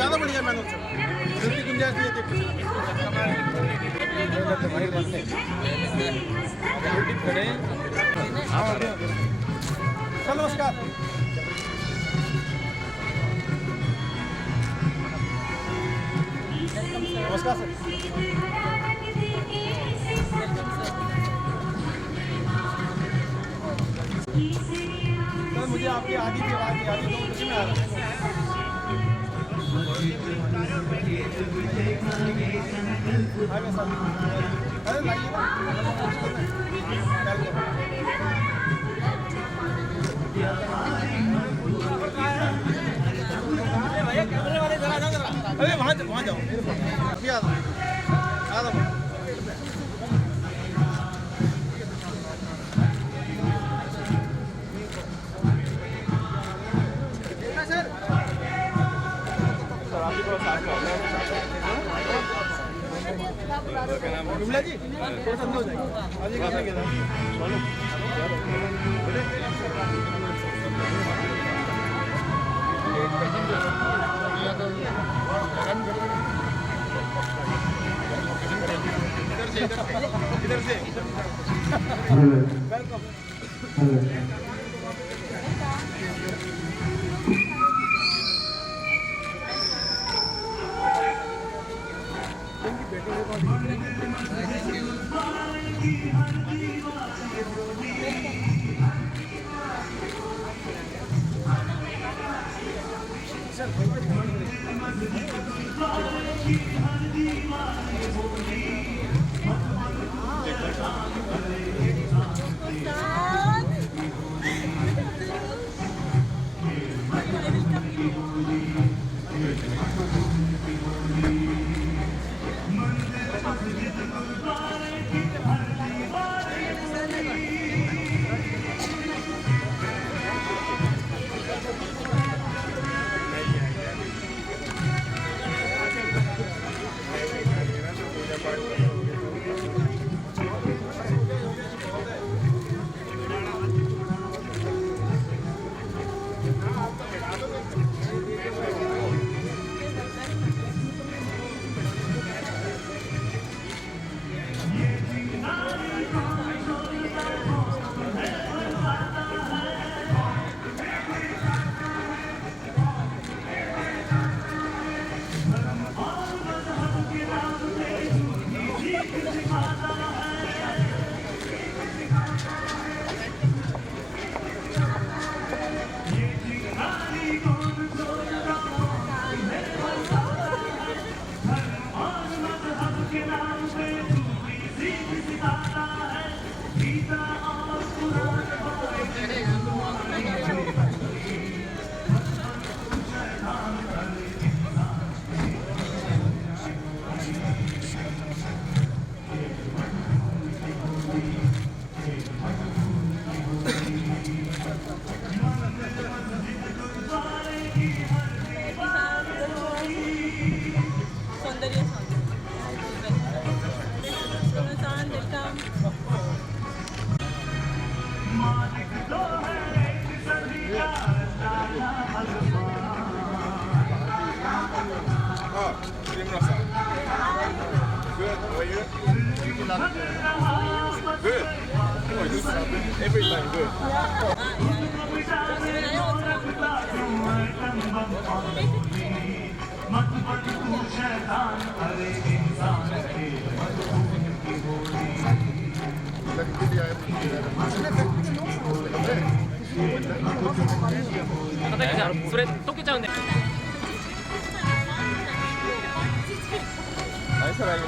ज़्यादा बढ़िया मैंने जल्दी गुंजाइश नहीं देख सर नमस्कार। नमस्कार सर। सर मुझे आपकी आदि की आवाज़ आ रही है, में आ रहा है। अरे लाइए अरे वहाँ जाओ अभी आ रहा विमला जी थोड़ा सा हो जाएगा। इधर से welcome. Good. Every time good. 술에 토끼 짜는데. 나이스 라인.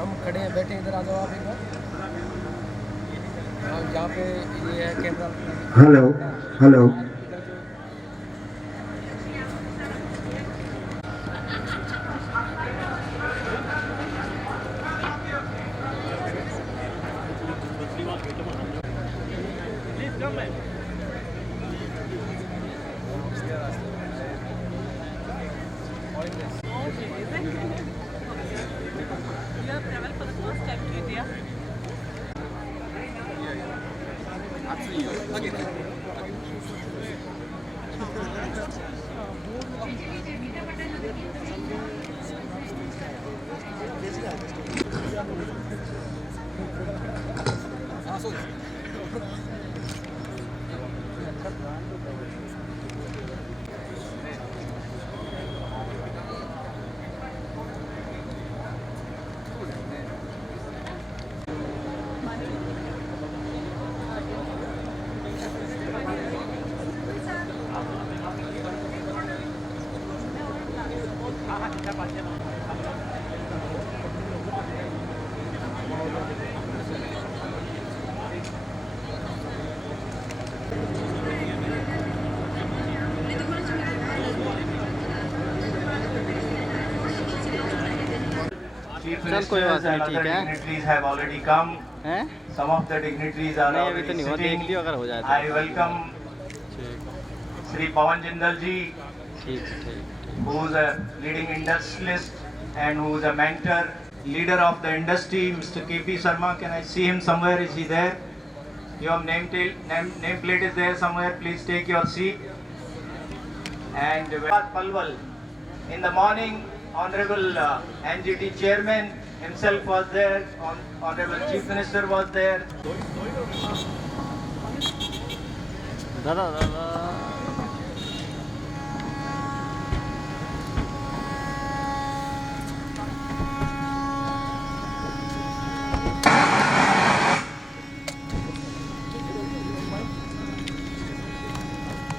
हम खड़े हैं बैठे इधर आ जाओ आप एक बार। यहाँ पे ये है camera. Hello hello You have traveled for the first time to India. Chief चल कोई बात ministers नहीं, and other ठीक है। dignitaries have already come. हैं? Some of the dignitaries are नहीं अभी तो already नहीं हुआ, देख sitting. लियो अगर हो जाए तो। I welcome Sri Pawan Jindal ji, ठीक है, ठीक। who is a leading industrialist and who is a mentor, leader of the industry, Mr. KP Sharma. Can I see him somewhere? Is he there? Your nameplate is there somewhere. Please take your seat. And Palwal. In the morning, Honorable NGT Chairman himself was there. Honorable Chief Minister was there. दादा दादा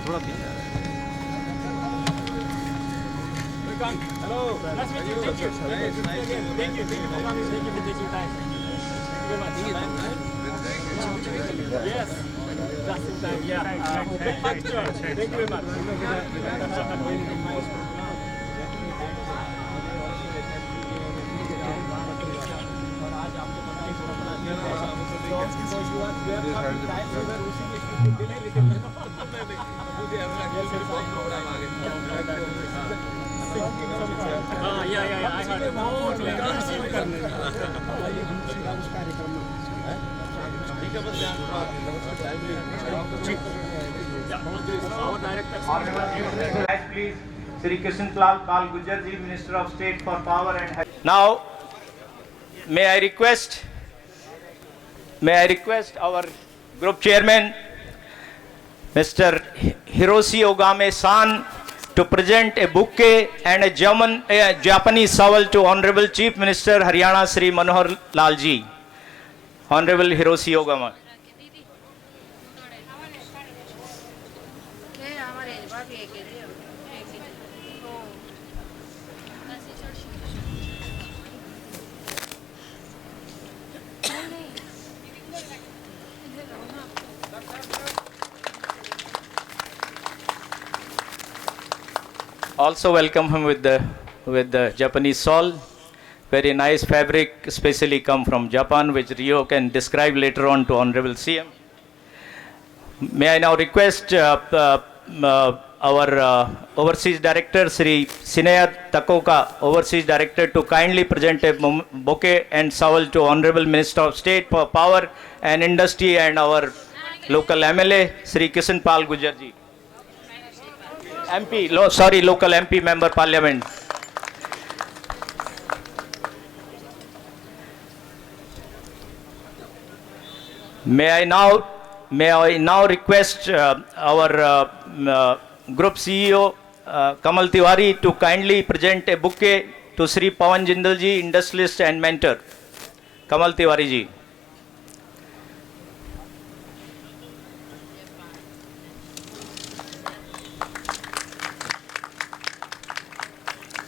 थोड़ा पीछे आ रहा है। Hello. Nice meeting you. Thank you. Thank you for coming. Thank you for taking time. Thank you very much. Yes. Just in time. Yeah. Thank you very much. Yeah. I heard it. Our director. Honorable Chief Minister, please, Sri Kishan Pal Gujjar ji, Minister of State for Power and. Now, may I request our group chairman, Mr. Hiroshi Ogame-san, to present a bouquet and a Japanese shawl to Honorable Chief Minister Haryana Sri Manohar Lal ji. Honorable Hiroshi Ogame. Also welcome him with the Japanese shawl. Very nice fabric, specially come from Japan, which Rio can describe later on to Honorable CM. May I now request our Overseas Director, Sri Sineya Takoka, Overseas Director, to kindly present a bouquet and shawl to Honorable Minister of State for Power and Industry and our local MLA, Sri Kishan Pal Gujjar ji. Local MP Member Parliament. May I now request our Group CEO Kamal Tiwari to kindly present a bouquet to Sri Pawan Jindal ji, industrialist and mentor. Kamal Tiwari ji.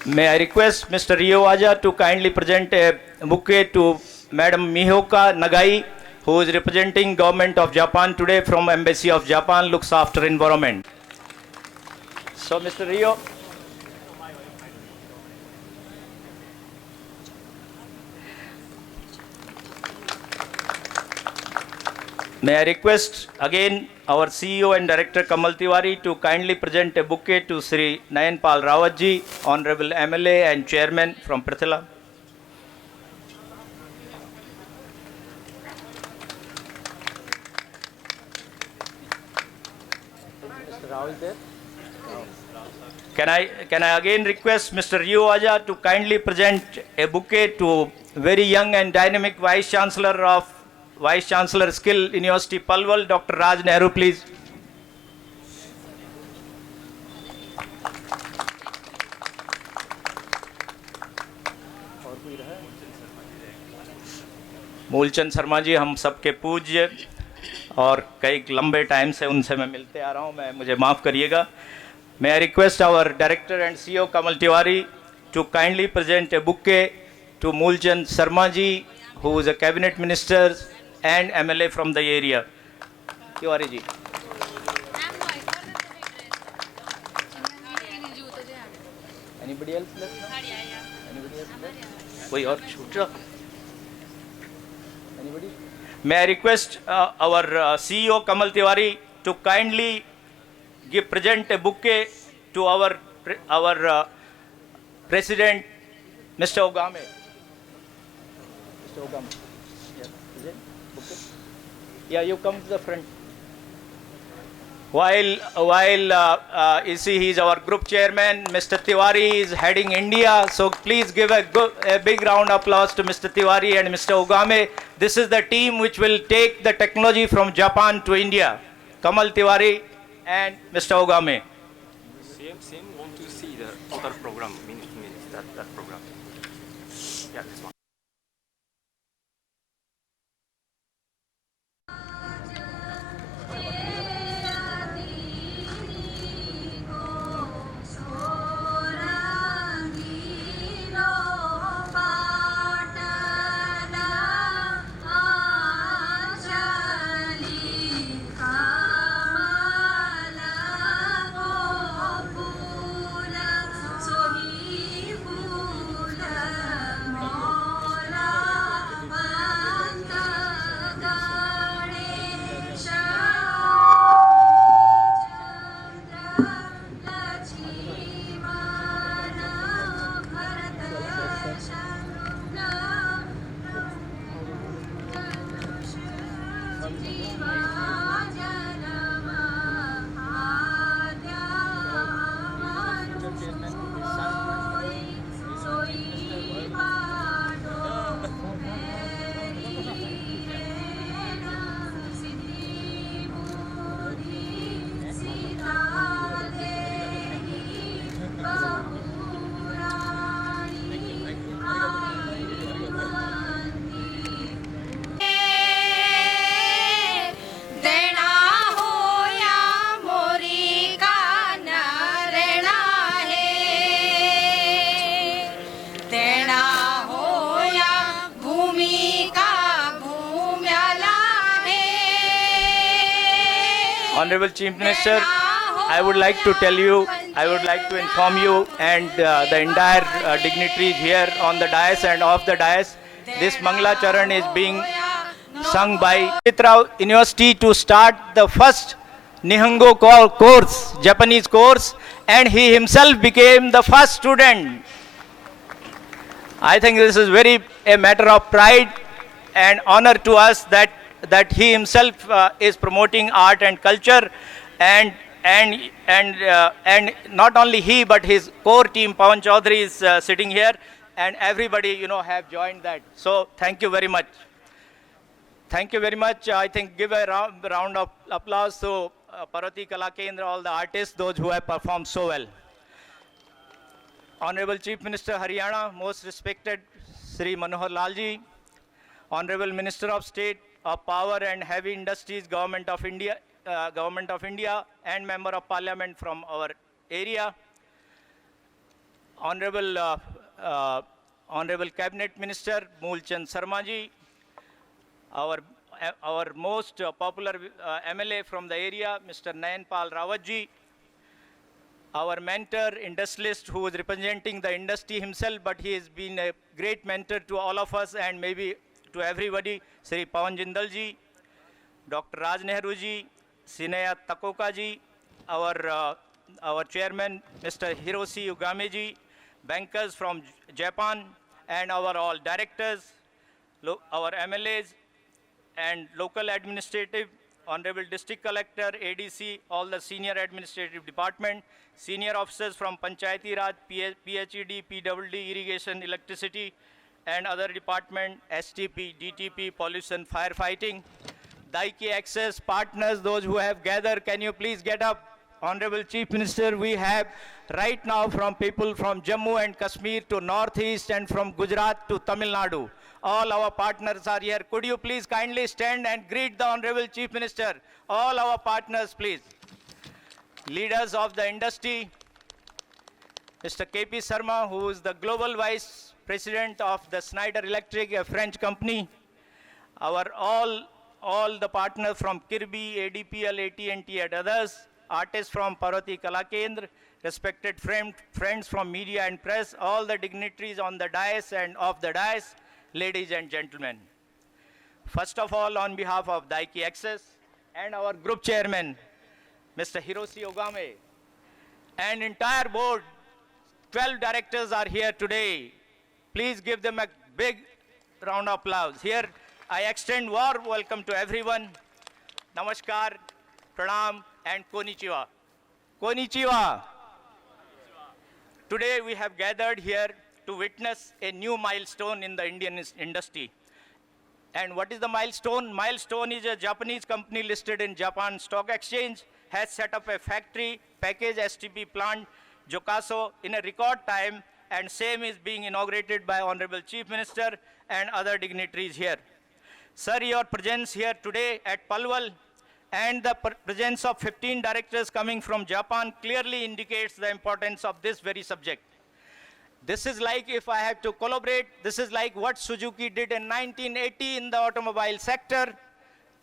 May I request Mr. Rio Aja to kindly present a bouquet to Madam Mihoka Nagai, who is representing Government of Japan today from Embassy of Japan, looks after environment. So Mr. Rio. May I request again our CEO and Director Kamal Tiwari to kindly present a bouquet to Sri Nayanpal Rawat ji, Honorable MLA and Chairman from Prithila. Can I again request Mr. Rio Aja to kindly present a bouquet to very young and dynamic Vice Chancellor Skill University Palwal, Dr. Raj Nehru, please. Moolchand Sharma ji हम सबके पूज्य और कई लंबे time से उनसे मैं मिलते आ रहा हूं, मुझे माफ़ करिएगा. May I request our Director and CEO Kamal Tiwari to kindly present a bouquet to Moolchand Sharma ji, who is a cabinet minister and MLA from the area. Tiwari ji. Anybody else left now? Anybody else left? कोई और छूट रहा? Anybody? May I request our CEO Kamal Tiwari to kindly present a bouquet to our President, Mr. Ogame. Mr. Ogame. Yeah, present bouquet. Yeah, you come to the front. While you see, he is our group chairman. Mr. Tiwari is heading India, so please give a big round of applause to Mr. Tiwari and Mr. Ogame. This is the team which will take the technology from Japan to India. Kamal Tiwari and Mr. Ogame. Same want to see the total program, minutes, that program. Yeah, this one. Honorable Chief Minister, I would like to inform you and the entire dignitaries here on the dais and off the dais, this Mangala Charan is being sung by Pandit University to start the first Nihongo course, Japanese course, and he himself became the first student. I think this is a matter of pride and honor to us that he himself is promoting art and culture, and not only he but his core team, Pawan Chaudhary is sitting here, and everybody have joined that. So thank you very much. Thank you very much. I think give a round of applause to Parvati Kala Kendra, all the artists, those who have performed so well. Honorable Chief Minister Haryana, most respected Sri Manohar Lal ji, Honorable Minister of State of Power and Heavy Industries, Government of India, and Member of Parliament from our area, Honorable Cabinet Minister Moolchand Sharma ji, our most popular MLA from the area, Mr. Nayanpal Rawat ji, our mentor, industrialist who is representing the industry himself, but he has been a great mentor to all of us and maybe to everybody, Sri Pawan Jindal ji, Dr. Raj Nehru ji, Sineya Takoka ji, our chairman, Mr. Hiroshi Ugame ji, bankers from Japan, and our all directors, our MLAs, and local administrative, Honorable District Collector, ADC, all the senior administrative department, senior officers from Panchayati Raj, PHED, PWD, irrigation, electricity, and other department, STP, DTP, pollution, firefighting, Daiki Access partners, those who have gathered, can you please get up? Honorable Chief Minister, we have right now from people from Jammu and Kashmir to Northeast and from Gujarat to Tamil Nadu. All our partners are here. Could you please kindly stand and greet the Honorable Chief Minister? All our partners, please. Leaders of the industry, Mr. KP Sharma, who is the Global Vice President of the Schneider Electric, a French company. Our all the partners from Kirby, ADPL, AT&T and others. Artists from Parvati Kala Kendra, respected friends from media and press, all the dignitaries on the dais and off the dais, ladies and gentlemen. First of all, on behalf of Daiki Access and our group chairman, Mr. Hiroshi Ogame, and entire board, 12 directors are here today. Please give them a big round of applause. Here, I extend warm welcome to everyone. Namaskar, Pranam, and Konnichiwa. Konnichiwa. Today we have gathered here to witness a new milestone in the Indian industry. And what is the milestone? Milestone is a Japanese company listed in Japan Stock Exchange, has set up a factory, package STP plant, Jokaso, in a record time, and same is being inaugurated by Honorable Chief Minister and other dignitaries here. Sir, your presence here today at Palwal and the presence of 15 directors coming from Japan clearly indicates the importance of this very subject. This is like, if I have to collaborate, this is like what Suzuki did in 1980 in the automobile sector.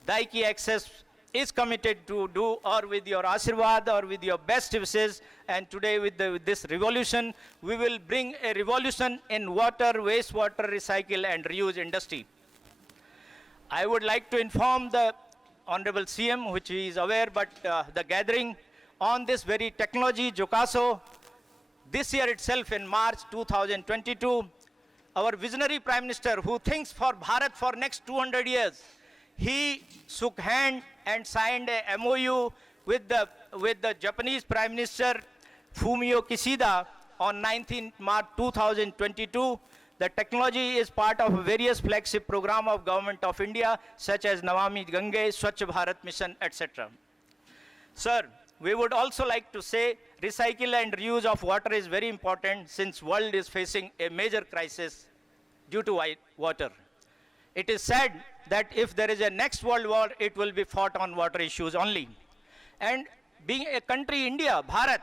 Daiki Access is committed to do, or with your Ashirwad or with your best wishes, and today with this revolution, we will bring a revolution in water, wastewater, recycle and reuse industry. I would like to inform the Honorable CM, which he is aware, but the gathering on this very technology, Jokaso, this year itself in March 2022, our visionary Prime Minister who thinks for Bharat for next 200 years, he shook hand and signed a MOU with the Japanese Prime Minister Fumio Kishida on 19 March 2022. The technology is part of various flagship program of Government of India, such as Namami Gange, Swachh Bharat Mission, etc. Sir, we would also like to say recycle and reuse of water is very important since world is facing a major crisis due to water. It is said that if there is a next world war, it will be fought on water issues only. And being a country, India, Bharat,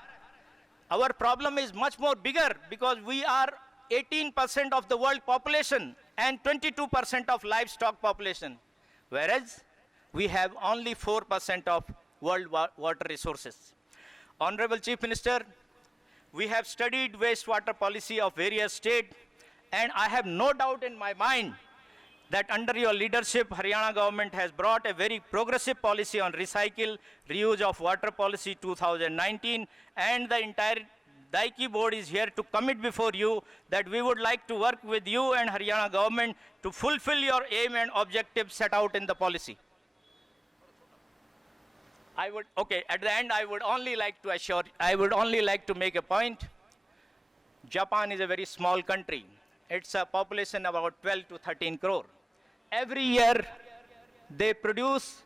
our problem is much more bigger because we are 18% of the world population and 22% of livestock population, whereas we have only 4% of world water resources. Honorable Chief Minister, we have studied wastewater policy of various states, and I have no doubt in my mind that under your leadership, Haryana government has brought a very progressive policy on recycle, reuse of water policy 2019, and the entire Daiki board is here to commit before you that we would like to work with you and Haryana government to fulfill your aim and objectives set out in the policy. At the end, I would only like to make a point. Japan is a very small country. It's a population of about 12 to 13 crore. Every year, they produce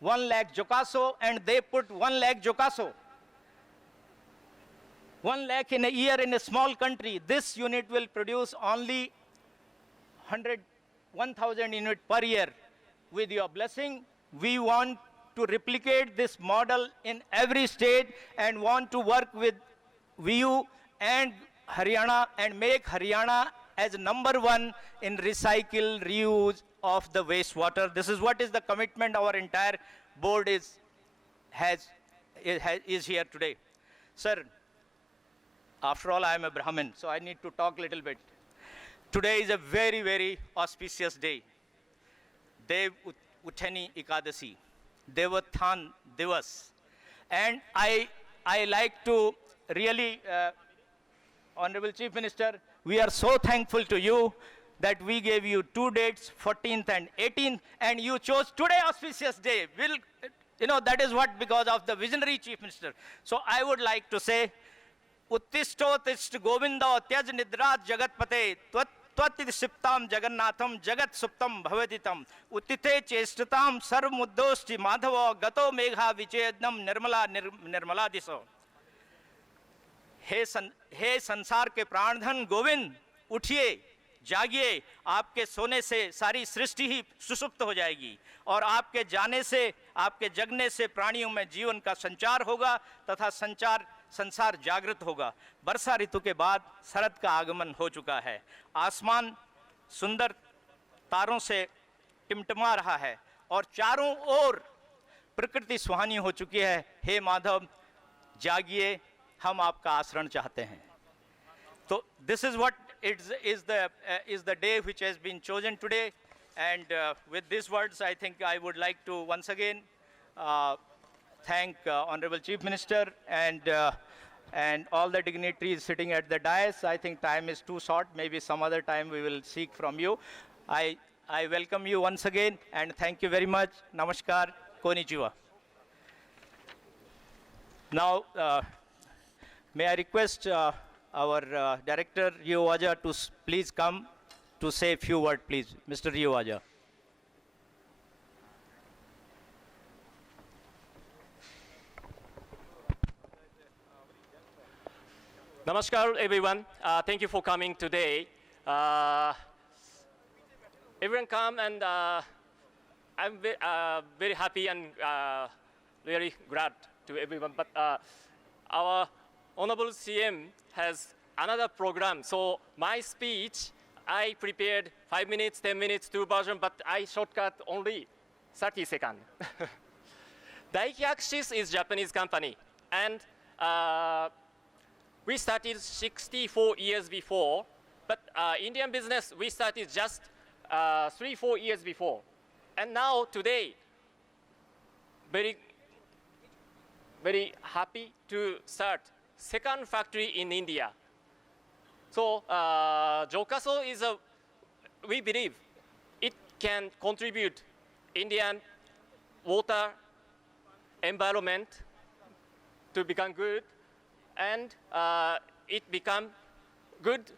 1 lakh Jokaso and they put 1 lakh Jokaso. 1 lakh in a year in a small country. This unit will produce only 1,000 units per year. With your blessing, we want to replicate this model in every state and want to work with VU and Haryana and make Haryana as #1 in recycle, reuse of the wastewater. This is what is the commitment our entire board is here today. Sir, after all, I am a Brahmin, so I need to talk a little bit. Today is a very, very auspicious day. Dev Uthani Ekadasi. Devathan Divas. And I like to really, Honorable Chief Minister, we are so thankful to you that we gave you 2 dates, 14th and 18th, and you chose today auspicious day. That is what, because of the visionary Chief Minister. So I would like to say, Uttishtotisht Govindo Tyaj Nidrat Jagatpate Twatidisiptam Jagannatham Jagat Suptam Bhavaditam Uttite Chestatam Sarvmuddosti Madhava Gato Megha Vichednam Nirmala Diso. हे संसार के प्राणधन गोविंद, उठिए, जागिए, आपके सोने से सारी सृष्टि ही सुसुप्त हो जाएगी और आपके जाने से, आपके जगने से प्राणियों में जीवन का संचार होगा तथा संसार जागृत होगा। वर्षा ऋतु के बाद शरद का आगमन हो चुका है। आसमान सुंदर तारों से टिमटिमा रहा है और चारों ओर प्रकृति सुहानी हो चुकी है। हे माधव, जागिए, हम आपका आश्रय चाहते हैं। तो this is what is the day which has been chosen today, and with these words I think I would like to once again thank Honorable Chief Minister and all the dignitaries sitting at the dais. I think time is too short, maybe some other time we will seek from you. I welcome you once again and thank you very much. Namaskar, konnichiwa. Now may I request our director Rio Aja to please come to say a few words, please. Mr. Rio Aja. Namaskar, everyone. Thank you for coming today. Everyone come, and I'm very happy and very glad to everyone. But our Honorable CM has another program. So my speech, I prepared 5 minutes, 10 minutes, 2 versions, but I shortcut only 30 seconds. Daiki Axis is Japanese company, and we started 64 years before, but Indian business, we started just 3-4 years before. And now, today, very happy to start second factory in India. So Jokaso is we believe it can contribute Indian water environment to become good, and it become good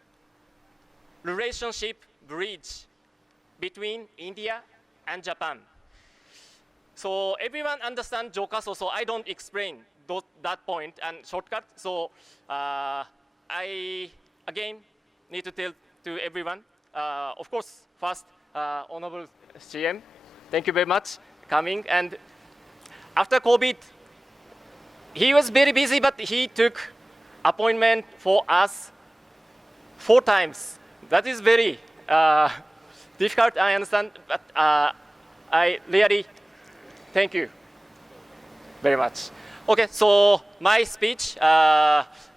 relationship bridge between India and Japan. So everyone understands Jokaso, so I don't explain that point and shortcut. So I again need to tell to everyone, of course, first, Honorable CM, thank you very much coming. And after COVID, he was very busy, but he took appointment for us 4 times. That is very difficult, I understand, but I really thank you very much. Okay, so my speech,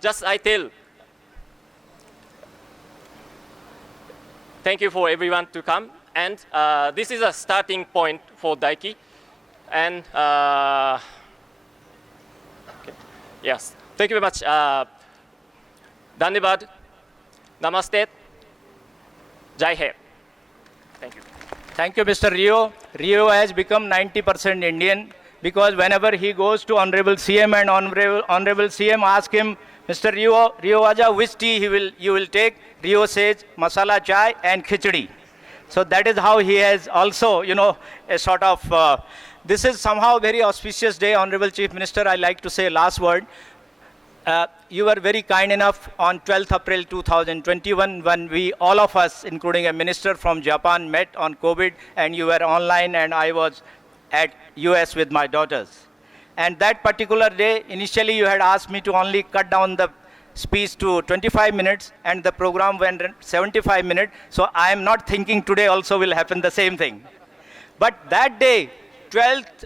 just I tell. Thank you for everyone to come, and this is a starting point for Daiki, and okay. Yes, thank you very much. Dhanyavad, Namaste, Jai Hind. Thank you. Thank you, Mr. Rio. Rio has become 90% Indian, because whenever he goes to Honorable CM and Honorable CM ask him, Mr. Rio Aja, which tea you will take? Rio says, masala chai and khichdi. So that is how he has also, a sort of, this is somehow very auspicious day. Honorable Chief Minister, I like to say last word. You were very kind enough on 12th April 2021 when we, all of us, including a minister from Japan, met on COVID, and you were online and I was at US with my daughters. And that particular day, initially you had asked me to only cut down the speech to 25 minutes, and the program went 75 minutes. So I am not thinking today also will happen the same thing. But that day, 12th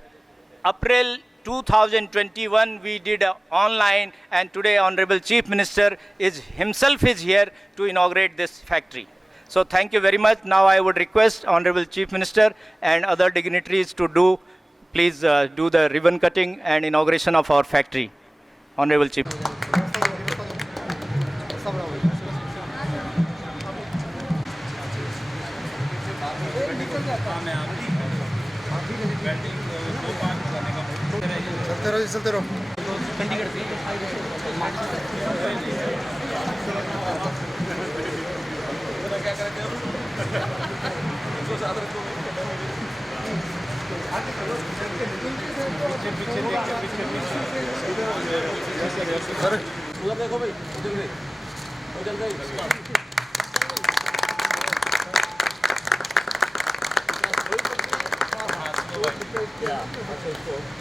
April 2021, we did online, and today Honorable Chief Minister himself is here to inaugurate this factory. So thank you very much. Now I would request Honorable Chief Minister and other dignitaries to do please do the ribbon cutting and inauguration of our factory. Honorable Chief. चलते रहो उधर देखो भाई, उधर गई।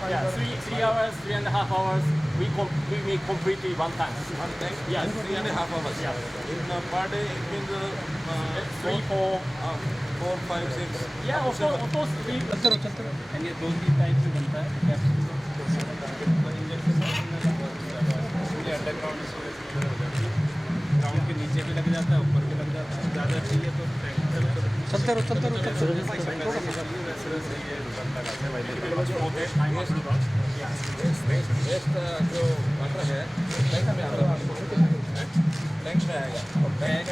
Yeah, 3 hours, 3.5 hours. We complete it one time. One time? Yes. 3.5 hours. Yeah. In per day, it means 3, 4. 4, 5, 6. Yeah, of course. चलते रहो And ये 2-3 टाइप से बनता है। ग्राउंड के नीचे भी लग जाता है, ऊपर भी लग जाता है। ज़्यादा चाहिए तो चलते रहो वेस्ट जो वाटर है टैंक में आता है, टैंक में आएगा और टैंक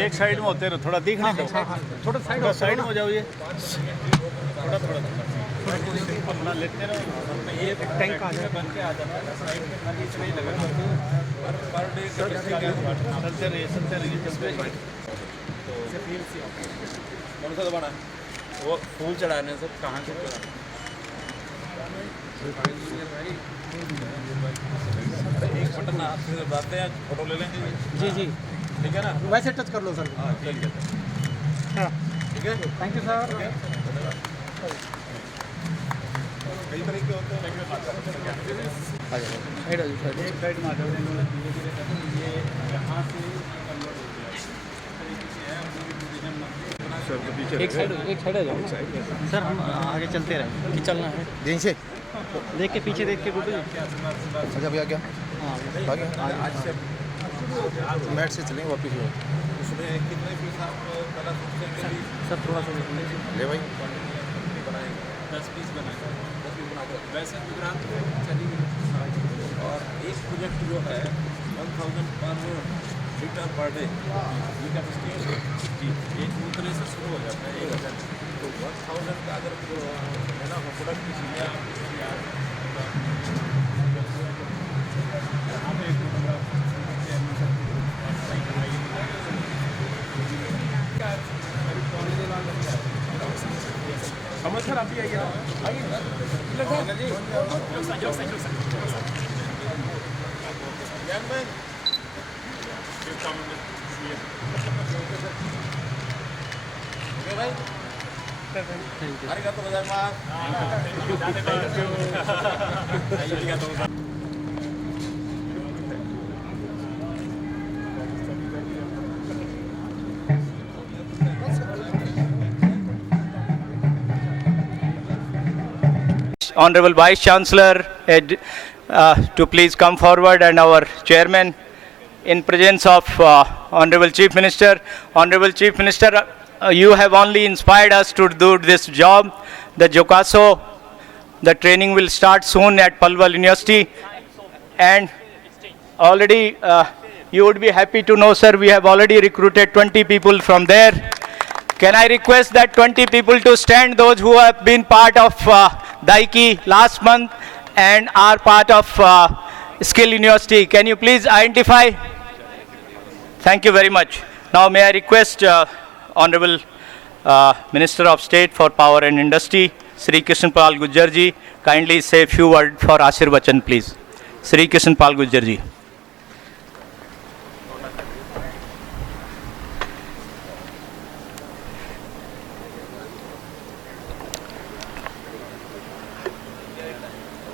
एक साइड में होते रहो, थोड़ा दिख नहीं दो, थोड़ा साइड में हो जाओ, ये थोड़ा लेते रहो, ये टैंक आ जाए बन के आ जाता है साइड में, खाली इतना ही लगा पर डे चलते रहिए कौन सा दबाना है? वो फूल चढ़ाने सब कहाँ से चढ़ाना? एक बटन हाथ से दबाते हैं, फोटो ले लेंगे। जी ठीक है ना? वैसे टच कर लो सर। हाँ ठीक है, ठीक है। Thank you sir. कई तरीके होते हैं। एक साइड में आ जाओ, धीरे-धीरे करके ये यहाँ से कन्वर्ट हो गया। एक साइड आ जाओ सर, हम आगे चलते रहे कि चलना है यहीं से देख के पीछे देख के गुड्डू। अच्छा भैया क्या आज से मैट से चलेंगे वापस। उसमें कितने पीस आप कला सोचते हैं कि सर थोड़ा सा ले भाई बनाएंगे 10 पीस बनाएंगे। 10 पीस बना कर। वैसे गुजरात में चली गई। और एक प्रोजेक्ट जो है 1000 पर लीटर पर डे ये कैपेसिटी है जी, एक उतने से शुरू हो जाता है 1000। तो 1000 का अगर लेना हो प्रोडक्ट की चीज़ें समझ सर आप भी आइए ओके भाई, arigatou gozaimasu। Honorable Vice Chancellor to please come forward, and our Chairman in presence of Honorable Chief Minister. Honorable Chief Minister, you have only inspired us to do this job. The Jokaso, the training will start soon at Palwal University, and already you would be happy to know, sir, we have already recruited 20 people from there. Can I request that 20 people to stand, those who have been part of Daiki last month and are part of Skill University? Can you please identify? Thank you very much. Now may I request Honorable Minister of State for Power and Industry, Sri Kishan Pal Gujjar ji, kindly say a few words for Ashirvachan, please. Sri Kishan Pal Gujjar ji.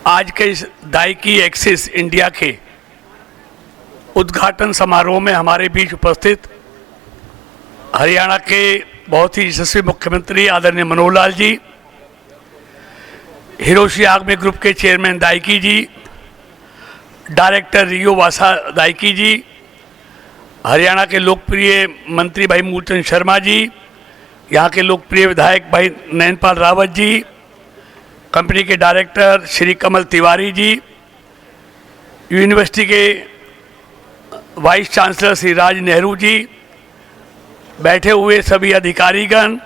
आज के इस दाइकी axis India के उद्घाटन समारोह में हमारे बीच उपस्थित हरियाणा के बहुत ही यशस्वी मुख्यमंत्री आदरणीय मनोहर लाल जी, हिरोशी आगमे ग्रुप के चेयरमैन दाइकी जी, डायरेक्टर रियो वासा दाइकी जी, हरियाणा के लोकप्रिय मंत्री भाई मूलचंद शर्मा जी, यहाँ के लोकप्रिय विधायक भाई नैनपाल रावत जी, कंपनी के डायरेक्टर श्री कमल तिवारी जी, यूनिवर्सिटी के वाइस चांसलर श्री राज नेहरू जी, बैठे हुए सभी अधिकारीगण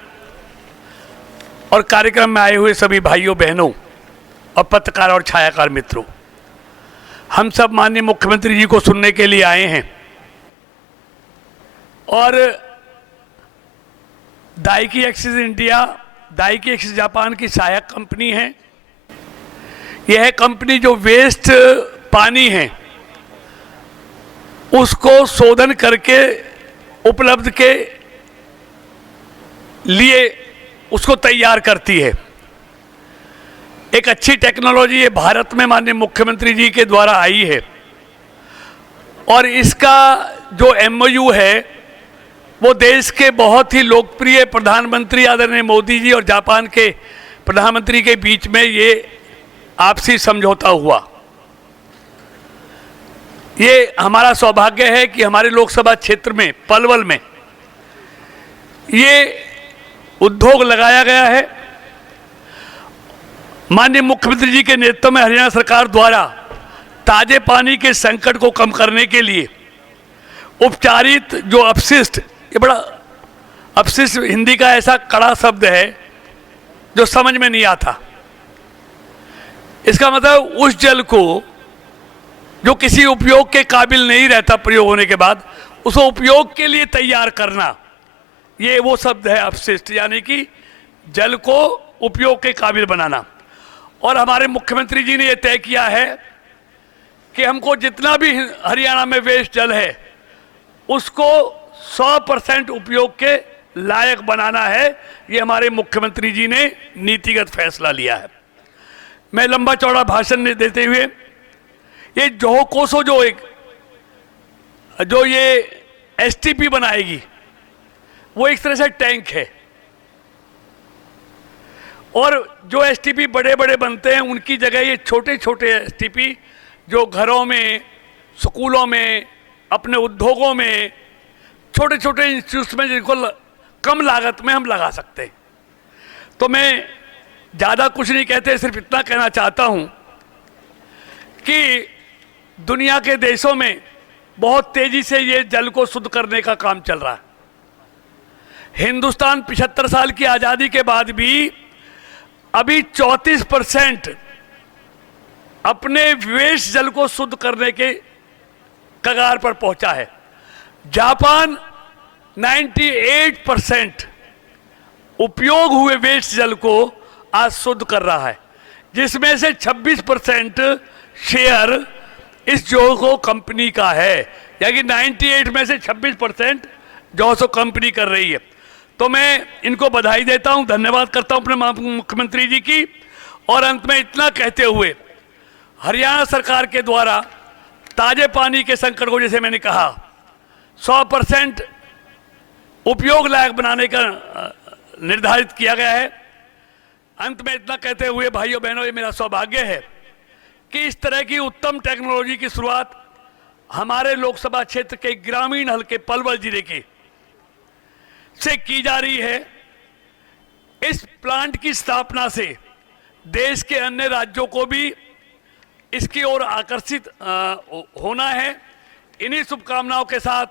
और कार्यक्रम में आए हुए सभी भाइयों बहनों और पत्रकार और छायाकार मित्रों, हम सब माननीय मुख्यमंत्री जी को सुनने के लिए आए हैं। और दाइकी एक्सिस इंडिया, दाइकी एक्सिस जापान की सहायक कंपनी है। यह कंपनी जो वेस्ट पानी है उसको शोधन करके उपलब्ध के लिए उसको तैयार करती है। एक अच्छी टेक्नोलॉजी ये भारत में माननीय मुख्यमंत्री जी के द्वारा आई है और इसका जो MOU है वो देश के बहुत ही लोकप्रिय प्रधानमंत्री आदरणीय मोदी जी और जापान के प्रधानमंत्री के बीच में ये आपसी समझौता हुआ। ये हमारा सौभाग्य है कि हमारे लोकसभा क्षेत्र में पलवल में ये उद्योग लगाया गया है। माननीय मुख्यमंत्री जी के नेतृत्व में हरियाणा सरकार द्वारा ताजे पानी के संकट को कम करने के लिए उपचारित जो अपशिष्ट, ये बड़ा अपशिष्ट हिंदी का ऐसा कड़ा शब्द है जो समझ में नहीं आता। इसका मतलब उस जल को जो किसी उपयोग के काबिल नहीं रहता प्रयोग होने के बाद, उसको उपयोग के लिए तैयार करना, ये वो शब्द है अपशिष्ट, यानी कि जल को उपयोग के काबिल बनाना। और हमारे मुख्यमंत्री जी ने ये तय किया है कि हमको जितना भी हरियाणा में वेस्ट जल है उसको 100% उपयोग के लायक बनाना है। ये हमारे मुख्यमंत्री जी ने नीतिगत फैसला लिया है। मैं लंबा चौड़ा भाषण देते हुए ये जोहो कोसो जो ये STP बनाएगी वो एक तरह से टैंक है और जो STP बड़े बड़े बनते हैं उनकी जगह ये छोटे छोटे STP जो घरों में, स्कूलों में, अपने उद्योगों में, छोटे छोटे इंस्टीट्यूट्स में जिनको कम लागत में हम लगा सकते हैं। तो मैं ज़्यादा कुछ नहीं कहते, सिर्फ इतना कहना चाहता हूँ कि दुनिया के देशों में बहुत तेजी से ये जल को शुद्ध करने का काम चल रहा है। हिंदुस्तान 75 साल की आज़ादी के बाद भी अभी 34% अपने वेस्ट जल को शुद्ध करने के कगार पर पहुंचा है। जापान 98% उपयोग हुए वेस्ट जल को आज शुद्ध कर रहा है, जिसमें से 26% शेयर इस जोको कंपनी का है, यानी 98 में से 26% जोसो कंपनी कर रही है। तो मैं इनको बधाई देता हूं, धन्यवाद करता हूं अपने मुख्यमंत्री जी की। और अंत में इतना कहते हुए, हरियाणा सरकार के द्वारा ताजे पानी के संकट को, जैसे मैंने कहा, 100% उपयोग लायक बनाने का निर्धारित किया गया है। अंत में इतना कहते हुए भाइयों बहनों, ये मेरा सौभाग्य है कि इस तरह की उत्तम टेक्नोलॉजी की शुरुआत हमारे लोकसभा क्षेत्र के ग्रामीण हल्के पलवल जिले के से की जा रही है। इस प्लांट की स्थापना से देश के अन्य राज्यों को भी इसकी ओर आकर्षित होना है। इन्हीं शुभकामनाओं के साथ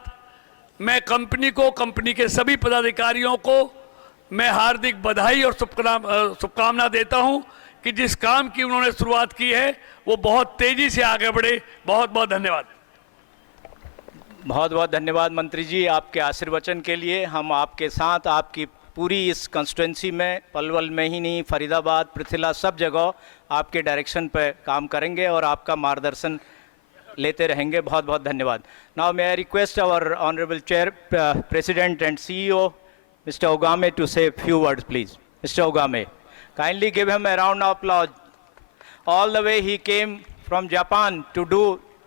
मैं कंपनी को, कंपनी के सभी पदाधिकारियों को मैं हार्दिक बधाई और शुभकामना देता हूं कि जिस काम की उन्होंने शुरुआत की है वो बहुत तेजी से आगे बढ़े। बहुत बहुत धन्यवाद। बहुत बहुत धन्यवाद मंत्री जी आपके आशीर्वचन के लिए। हम आपके साथ आपकी पूरी इस कंस्टिट्यूंसी में, पलवल में ही नहीं, फरीदाबाद, पृथ्वीला, सब जगह आपके डायरेक्शन पे काम करेंगे और आपका मार्गदर्शन लेते रहेंगे। बहुत बहुत धन्यवाद। Now may I request our honourable chair president and CEO Mr. Ogame to say a few words, please. Mr. Ogame, kindly give him a round of applause. All the way he came from Japan to do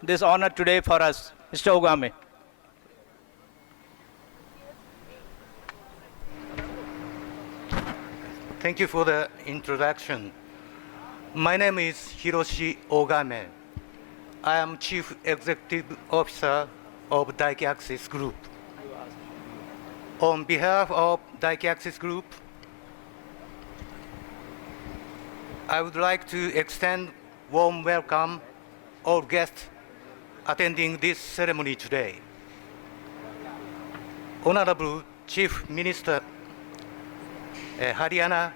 this honor today for us. Mr. Ogame. Thank you for the introduction. My name is Hiroshi Ogame. I am Chief Executive Officer of Daiki Axis Group. On behalf of Daiki Axis Group, I would like to extend warm welcome all guests attending this ceremony today. Honorable Chief Minister Haryana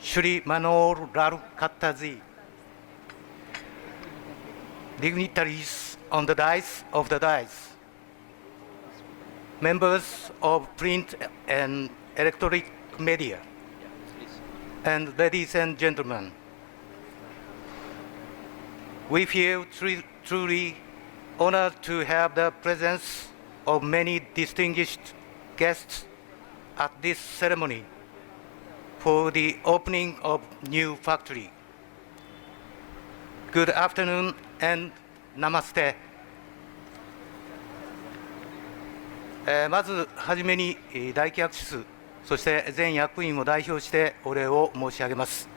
Shri Manohar Lal Khattar, dignitaries on the dais of the dais, members of print and electronic media, and ladies and gentlemen, we feel truly honored to have the presence of many distinguished guests at this ceremony for the opening of new factory. Good afternoon and namaste. まずはじめに大気アクシス、そして全役員を代表してお礼を申し上げます。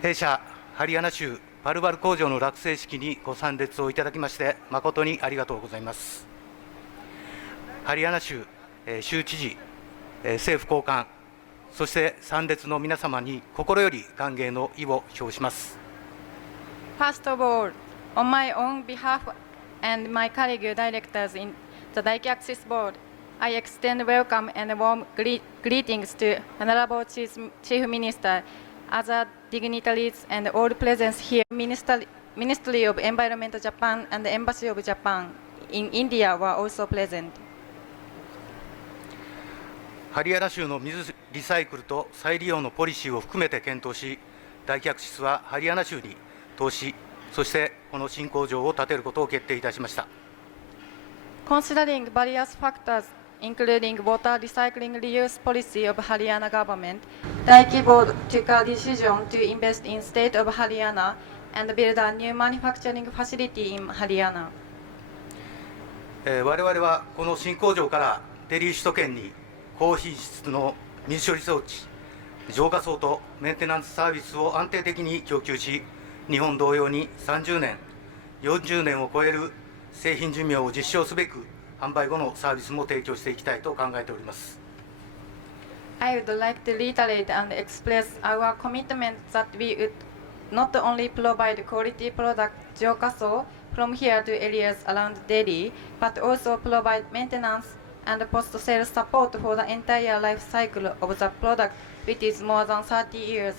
弊社ハリヤナ州パルバル工場の落成式にご参列をいただきまして誠にありがとうございます。ハリヤナ州州知事、政府高官、そして参列の皆様に心より歓迎の意を表します。First of all, on my own behalf and my colleague directors in the Daiki Axis Board, I extend welcome and warm greetings to Honorable Chief Minister, other dignitaries, and all present here. Ministry of Environment Japan and the Embassy of Japan in India were also present. ハリヤナ州の水リサイクルと再利用のポリシーを含めて検討し、大気アクシスはハリヤナ州に投資、そしてこの新工場を建てることを決定いたしました。Considering various factors, including water recycling reuse policy of Haryana government, Daiki Board took a decision to invest in state of Haryana and build a new manufacturing facility in Haryana. 我々はこの新工場からデリー首都圏に高品質の水処理装置、浄化槽とメンテナンスサービスを安定的に供給し、日本同様に30年、40年を超える製品寿命を実証すべく、販売後のサービスも提供していきたいと考えております。I would like to reiterate and express our commitment that we would not only provide quality product Jokaso from here to areas around Delhi, but also provide maintenance and post-sales support for the entire life cycle of the product, which is more than 30 years.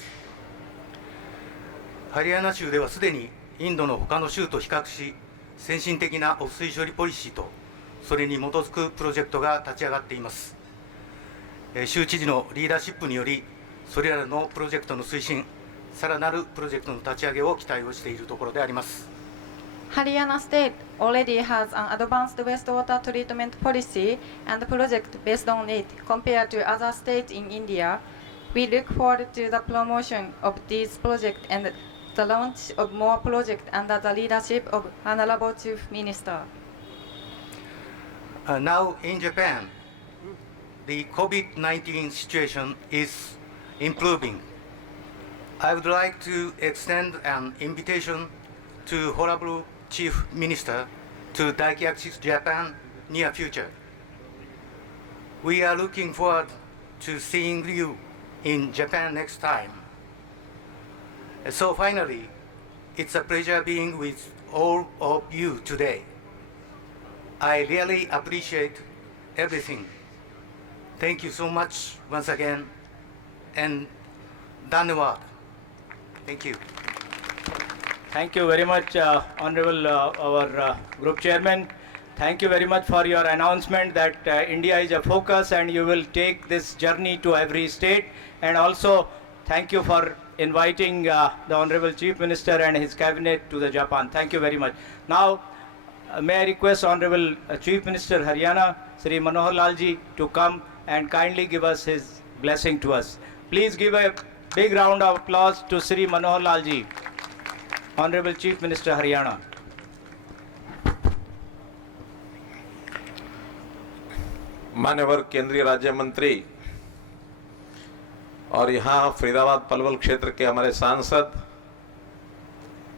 ハリヤナ州ではすでにインドの他の州と比較し、先進的な汚水処理ポリシーとそれに基づくプロジェクトが立ち上がっています。州知事のリーダーシップにより、それらのプロジェクトの推進、さらなるプロジェクトの立ち上げを期待をしているところであります。Haryana State already has an advanced wastewater treatment policy and project based on it compared to other states in India. We look forward to the promotion of these projects and the launch of more projects under the leadership of Honorable Chief Minister. Now in Japan, the COVID-19 situation is improving. I would like to extend an invitation to Honorable Chief Minister to Daiki Axis Japan near future. We are looking forward to seeing you in Japan next time. So finally, it's a pleasure being with all of you today. I really appreciate everything. Thank you so much once again, and Dhanyawad. Thank you. Thank you very much, Honorable our Group Chairman. Thank you very much for your announcement that India is a focus and you will take this journey to every state. And also, thank you for inviting the Honorable Chief Minister and his cabinet to the Japan. Thank you very much. Now, may I request Honorable Chief Minister Haryana, Sri Manohar Lal ji, to come and kindly give us his blessing to us. Please give a big round of applause to Sri Manohar Lal ji, Honorable Chief Minister Haryana. मान्यवर केंद्रीय राज्य मंत्री और यहाँ फरीदाबाद पलवल क्षेत्र के हमारे सांसद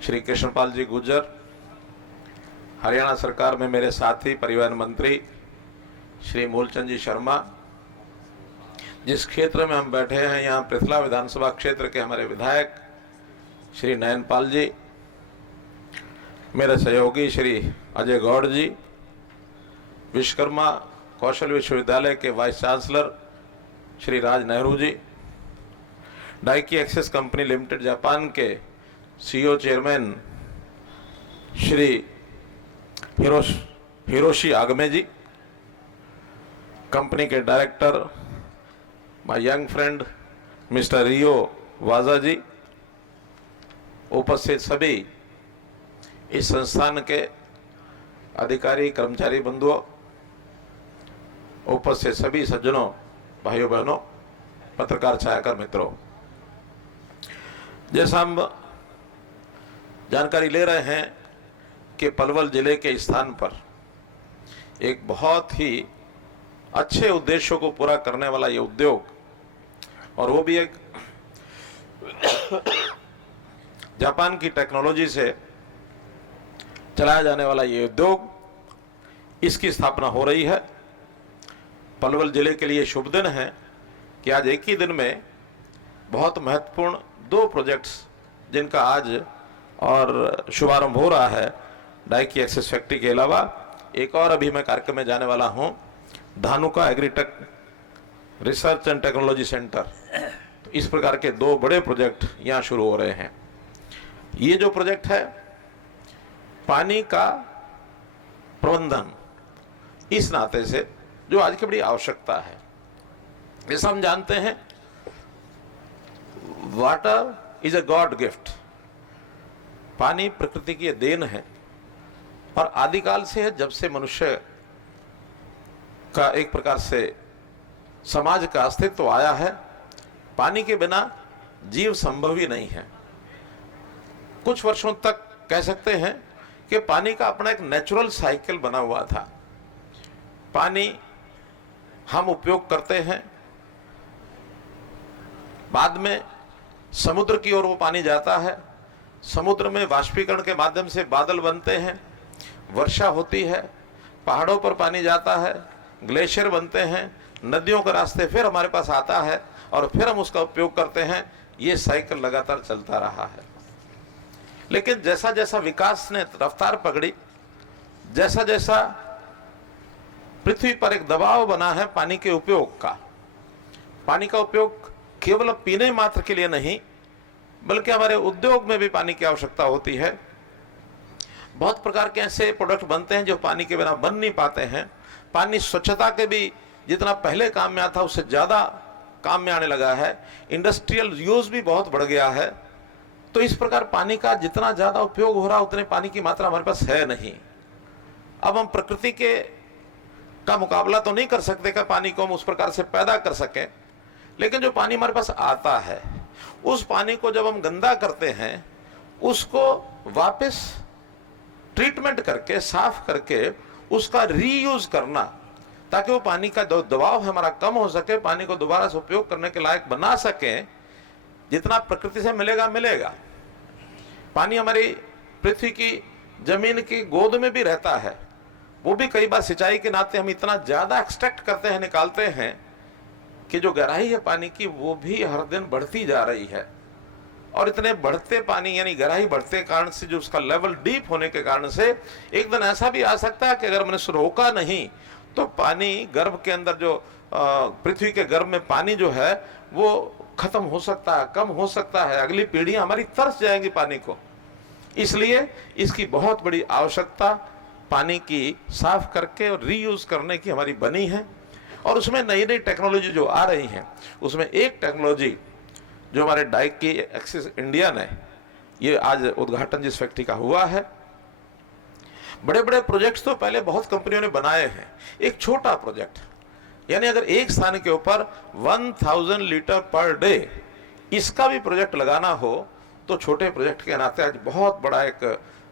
श्री कृष्णपाल जी गुर्जर, हरियाणा सरकार में मेरे साथी परिवहन मंत्री श्री मूलचंद जी शर्मा, जिस क्षेत्र में हम बैठे हैं यहाँ पृथला विधानसभा क्षेत्र के हमारे विधायक श्री नयनपाल जी, मेरे सहयोगी श्री अजय गौड़ जी, विश्वकर्मा कौशल विश्वविद्यालय के vice chancellor Shri Raj Nehru ji, Daiki Axis company limited Japan के CEO chairman Shri Hiroshi Ogame ji, company के director my young friend mister रियो वाजा जी, उपस्थित सभी इस संस्थान के अधिकारी कर्मचारी बंधुओं, उपस्थित सभी सज्जनों, भाइयों बहनों, पत्रकार छायाकार मित्रों, जैसा हम जानकारी ले रहे हैं कि पलवल जिले के स्थान पर एक बहुत ही अच्छे उद्देश्यों को पूरा करने वाला ये उद्योग, और वो भी एक जापान की टेक्नोलॉजी से चलाया जाने वाला ये उद्योग, इसकी स्थापना हो रही है। पलवल जिले के लिए शुभ दिन है कि आज एक ही दिन में बहुत महत्वपूर्ण 2 प्रोजेक्ट्स जिनका आज और शुभारंभ हो रहा है, डाइकी एक्सेस फैक्ट्री के अलावा एक और अभी मैं कार्यक्रम में जाने वाला हूं, Dhanuka agritech research and technology centre. तो इस प्रकार के 2 बड़े प्रोजेक्ट यहाँ शुरू हो रहे हैं। ये जो प्रोजेक्ट है पानी का प्रबंधन, इस नाते से जो आज की बड़ी आवश्यकता है, जैसा हम जानते हैं water is a God gift, पानी प्रकृति की देन है और आदिकाल से है, जब से मनुष्य का एक प्रकार से समाज का अस्तित्व आया है, पानी के बिना जीव संभव ही नहीं है। कुछ वर्षों तक कह सकते हैं कि पानी का अपना एक नेचुरल साइकिल बना हुआ था। पानी हम उपयोग करते हैं, बाद में समुद्र की ओर वो पानी जाता है, समुद्र में वाष्पीकरण के माध्यम से बादल बनते हैं, वर्षा होती है, पहाड़ों पर पानी जाता है, ग्लेशियर बनते हैं, नदियों के रास्ते फिर हमारे पास आता है और फिर हम उसका उपयोग करते हैं। ये साइकिल लगातार चलता रहा है। लेकिन जैसा जैसा विकास ने रफ्तार पकड़ी, जैसा जैसा पृथ्वी पर एक दबाव बना है पानी के उपयोग का, पानी का उपयोग केवल पीने मात्र के लिए नहीं बल्कि हमारे उद्योग में भी पानी की आवश्यकता होती है। बहुत प्रकार के ऐसे प्रोडक्ट बनते हैं जो पानी के बिना बन नहीं पाते हैं। पानी स्वच्छता के भी जितना पहले काम में आता उससे ज्यादा काम में आने लगा है। इंडस्ट्रियल यूज भी बहुत बढ़ गया है। तो इस प्रकार पानी का जितना ज्यादा उपयोग हो रहा उतने पानी की मात्रा हमारे पास है नहीं। अब हम प्रकृति के का मुकाबला तो नहीं कर सकते कि पानी को हम उस प्रकार से पैदा कर सकें, लेकिन जो पानी हमारे पास आता है उस पानी को जब हम गंदा करते हैं उसको वापस ट्रीटमेंट करके साफ करके उसका रीयूज करना, ताकि वो पानी का दबाव हमारा कम हो सके, पानी को दोबारा से उपयोग करने के लायक बना सके। जितना प्रकृति से मिलेगा मिलेगा। पानी हमारी पृथ्वी की जमीन की गोद में भी रहता है, वो भी कई बार सिंचाई के नाते हम इतना ज्यादा एक्सट्रैक्ट करते हैं, निकालते हैं कि जो गहराई है पानी की वो भी हर दिन बढ़ती जा रही है। और इतने बढ़ते पानी यानी गहराई बढ़ते कारण से जो उसका लेवल डीप होने के कारण से एक दिन ऐसा भी आ सकता है कि अगर मनुष्य रोका नहीं तो पानी गर्भ के अंदर जो पृथ्वी के गर्भ में पानी जो है वो खत्म हो सकता है, कम हो सकता है। अगली पीढ़ियां हमारी तरस जाएंगी पानी को। इसलिए इसकी बहुत बड़ी आवश्यकता पानी की साफ करके और रीयूज करने की हमारी बनी है। और उसमें नई नई टेक्नोलॉजी जो आ रही है, उसमें एक टेक्नोलॉजी जो हमारे डाइकी एक्सेस इंडिया ने ये आज उद्घाटन जिस फैक्ट्री का हुआ है, बड़े बड़े प्रोजेक्ट्स तो पहले बहुत कंपनियों ने बनाए हैं। एक छोटा प्रोजेक्ट यानी अगर एक स्थान के ऊपर 1000 लीटर पर डे इसका भी प्रोजेक्ट लगाना हो तो छोटे प्रोजेक्ट के नाते आज बहुत बड़ा एक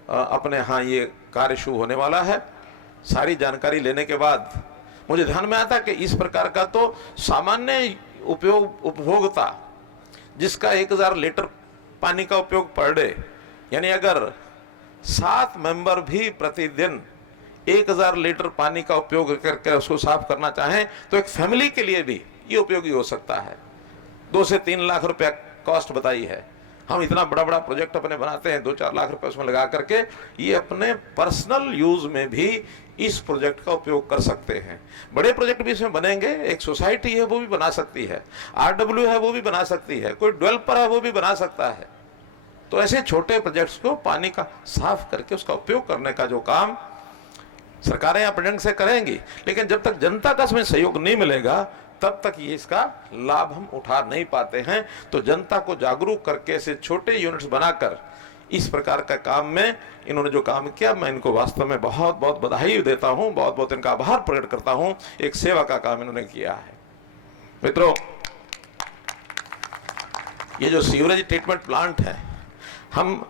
अपने यहाँ ये कार्य शुरू होने वाला है। सारी जानकारी लेने के बाद मुझे ध्यान में आता कि इस प्रकार का तो सामान्य उपभोक्ता जिसका 1000 लीटर पानी का उपयोग पर डे, यानी अगर 7 मेंबर भी प्रतिदिन 1000 लीटर पानी का उपयोग करके उसको साफ करना चाहें तो एक फैमिली के लिए भी ये उपयोगी हो सकता है। 2 से 3 लाख रुपया कॉस्ट बताई है। हम इतना बड़ा बड़ा प्रोजेक्ट अपने बनाते हैं, 2-4 लाख रुपए उसमें लगा करके, ये अपने पर्सनल यूज में भी इस प्रोजेक्ट का उपयोग कर सकते हैं। बड़े प्रोजेक्ट भी इसमें बनेंगे, एक सोसाइटी है वो भी बना सकती है, RW है वो भी बना सकती है, कोई डेवलपर है वो भी बना सकता है। तो ऐसे छोटे प्रोजेक्ट्स को पानी का साफ करके उसका उपयोग करने का जो काम सरकारें अपने ढंग से करेंगी, लेकिन जब तक जनता का इसमें सहयोग नहीं मिलेगा तब तक ये इसका लाभ हम उठा नहीं पाते हैं। तो जनता को जागरूक करके ऐसे छोटे यूनिट्स बनाकर इस प्रकार का काम में इन्होंने जो काम किया, मैं इनको वास्तव में बहुत बहुत बधाई देता हूं, बहुत बहुत इनका आभार प्रकट करता हूं। एक सेवा का काम इन्होंने किया है। मित्रों, ये जो सीवरेज ट्रीटमेंट प्लांट है, हम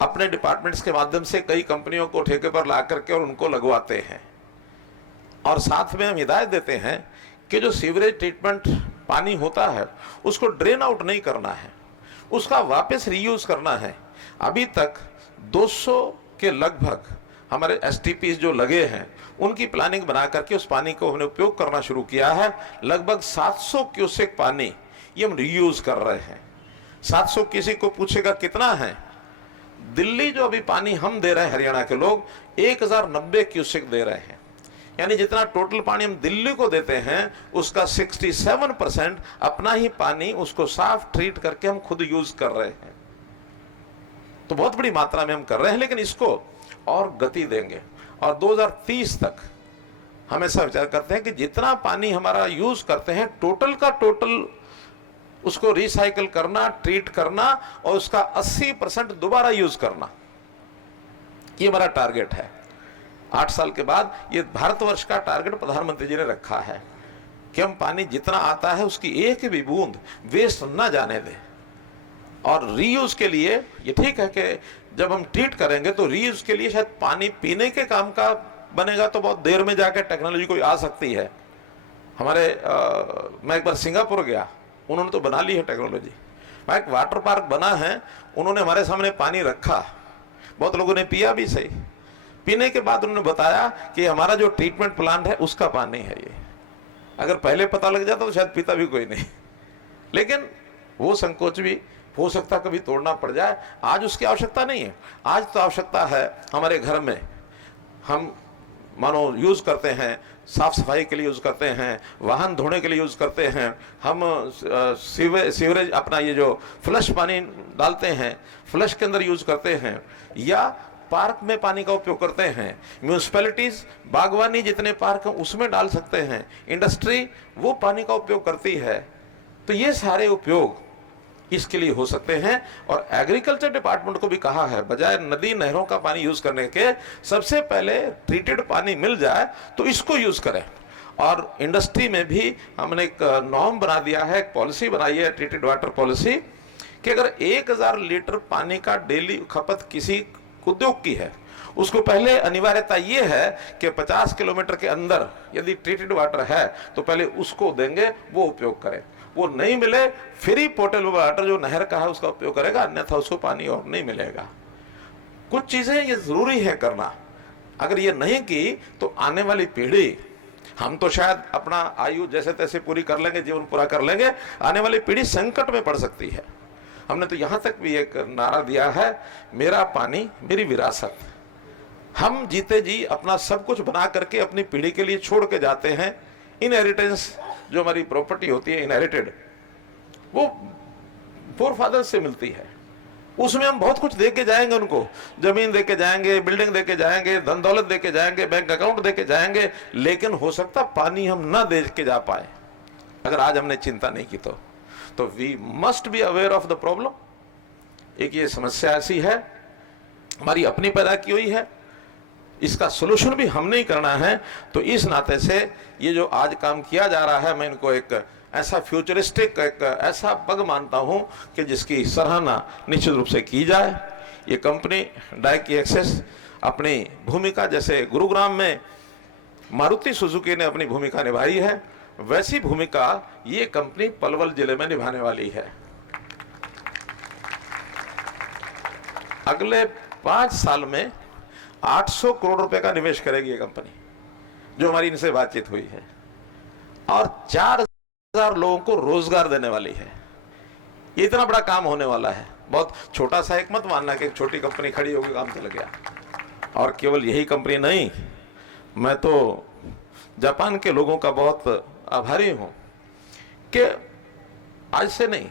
अपने डिपार्टमेंट्स के माध्यम से कई कंपनियों को ठेके पर ला करके और उनको लगवाते हैं, और साथ में हम हिदायत देते हैं कि जो सीवरेज ट्रीटमेंट पानी होता है उसको ड्रेन आउट नहीं करना है, उसका वापस रीयूज करना है। अभी तक 200 के लगभग हमारे STPs जो लगे हैं उनकी प्लानिंग बना करके उस पानी को हमने उपयोग करना शुरू किया है। लगभग 700 क्यूसेक पानी ये हम रीयूज कर रहे हैं। 700 किसी को पूछेगा कितना है, दिल्ली जो अभी पानी हम दे रहे हैं, हरियाणा के लोग 1090 क्यूसेक दे रहे हैं। यानी जितना टोटल पानी हम दिल्ली को देते हैं उसका 67% अपना ही पानी उसको साफ ट्रीट करके हम खुद यूज कर रहे हैं। तो बहुत बड़ी मात्रा में हम कर रहे हैं, लेकिन इसको और गति देंगे और 2030 तक हम ऐसा विचार करते हैं कि जितना पानी हमारा यूज करते हैं टोटल का टोटल उसको रिसाइकल करना, ट्रीट करना और उसका 80% दोबारा यूज करना, ये हमारा टारगेट है। 8 साल के बाद ये भारतवर्ष का टारगेट प्रधानमंत्री जी ने रखा है कि हम पानी जितना आता है उसकी एक भी बूंद वेस्ट ना जाने दें। और रीयूज के लिए ये ठीक है कि जब हम ट्रीट करेंगे तो रीयूज के लिए शायद पानी पीने के काम का बनेगा तो बहुत देर में जाकर टेक्नोलॉजी कोई आ सकती है। हमारे मैं एक बार सिंगापुर गया, उन्होंने तो बना ली है टेक्नोलॉजी। वहाँ एक वाटर पार्क बना है, उन्होंने हमारे सामने पानी रखा, बहुत लोगों ने पिया भी सही। पीने के बाद उन्होंने बताया कि हमारा जो ट्रीटमेंट प्लांट है उसका पानी है ये। अगर पहले पता लग जाता तो शायद पीता भी कोई नहीं, लेकिन वो संकोच भी हो सकता कभी तोड़ना पड़ जाए। आज उसकी आवश्यकता नहीं है। आज तो आवश्यकता है हमारे घर में हम मानो यूज करते हैं, साफ सफाई के लिए यूज करते हैं, वाहन धोने के लिए यूज करते हैं, हम सीवरेज अपना ये जो फ्लश पानी डालते हैं फ्लश के अंदर यूज करते हैं, या पार्क में पानी का उपयोग करते हैं। म्यूनिसिपैलिटीज बागवानी जितने पार्क हैं उसमें डाल सकते हैं, इंडस्ट्री वो पानी का उपयोग करती है। तो ये सारे उपयोग इसके लिए हो सकते हैं। और एग्रीकल्चर डिपार्टमेंट को भी कहा है, बजाय नदी नहरों का पानी यूज करने के सबसे पहले ट्रीटेड पानी मिल जाए तो इसको यूज करें। और इंडस्ट्री में भी हमने एक नॉर्म बना दिया है, एक पॉलिसी बनाई है, ट्रीटेड वाटर पॉलिसी, कि अगर 1000 लीटर पानी का डेली खपत किसी उद्योग की है, उसको पहले अनिवार्यता ये है कि 50 किलोमीटर के अंदर यदि ट्रीटेड वाटर है तो पहले उसको देंगे, वो उपयोग करें। वो नहीं मिले फ्री पोर्टेबल वाटर जो नहर का है उसका उपयोग करेगा, अन्यथा उसको पानी और नहीं मिलेगा। कुछ चीजें ये जरूरी है करना, अगर ये नहीं की तो आने वाली पीढ़ी, हम तो शायद अपना आयु जैसे तैसे पूरी कर लेंगे, जीवन पूरा कर लेंगे, आने वाली पीढ़ी संकट में पड़ सकती है। हमने तो यहां तक भी एक नारा दिया है, मेरा पानी मेरी विरासत। हम जीते जी अपना सब कुछ बना करके अपनी पीढ़ी के लिए छोड़ के जाते हैं। इनहेरिटेंस जो हमारी प्रॉपर्टी होती है इनहेरिटेड, वो फोरफादर से मिलती है, उसमें हम बहुत कुछ दे के जाएंगे उनको, जमीन दे के जाएंगे, बिल्डिंग दे के जाएंगे, धन दौलत दे के जाएंगे, बैंक अकाउंट दे के जाएंगे, लेकिन हो सकता पानी हम ना दे के जा पाए अगर आज हमने चिंता नहीं की तो we must be aware of the problem. एक ये समस्या ऐसी है, हमारी अपनी पैदा की हुई है, इसका सोल्यूशन भी हमने ही करना है। तो इस नाते से ये जो आज काम किया जा रहा है, मैं इनको एक ऐसा फ्यूचरिस्टिक, एक ऐसा पग मानता हूं कि जिसकी सराहना निश्चित रूप से की जाए। ये कंपनी डाइकी एक्सेस अपनी भूमिका, जैसे गुरुग्राम में मारुति सुजुकी ने अपनी भूमिका निभाई है, वैसी भूमिका ये कंपनी पलवल जिले में निभाने वाली है। अगले 5 साल में 800 करोड़ रुपए का निवेश करेगी ये कंपनी, जो हमारी इनसे बातचीत हुई है, और 4000 लोगों को रोजगार देने वाली है। ये इतना बड़ा काम होने वाला है। बहुत छोटा सा एक मत मानना कि एक छोटी कंपनी खड़ी होगी काम चल गया। और केवल यही कंपनी नहीं, मैं तो जापान के लोगों का बहुत आभारी हूं कि आज से नहीं,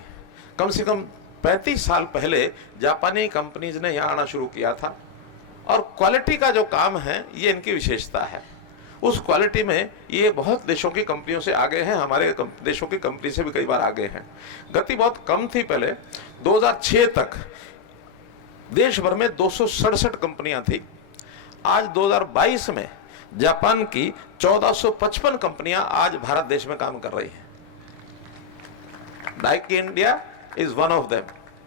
कम से कम 35 साल पहले जापानी कंपनीज ने यहां आना शुरू किया था, और क्वालिटी का जो काम है ये इनकी विशेषता है। उस क्वालिटी में ये बहुत देशों की कंपनियों से आगे हैं, हमारे देशों की कंपनी से भी कई बार आगे हैं। गति बहुत कम थी पहले, 2006 तक देश भर में 267 कंपनियां थी। आज 2022 में जापान की 1455 कंपनियां आज भारत देश में काम कर रही हैं। Daiki India is one of them,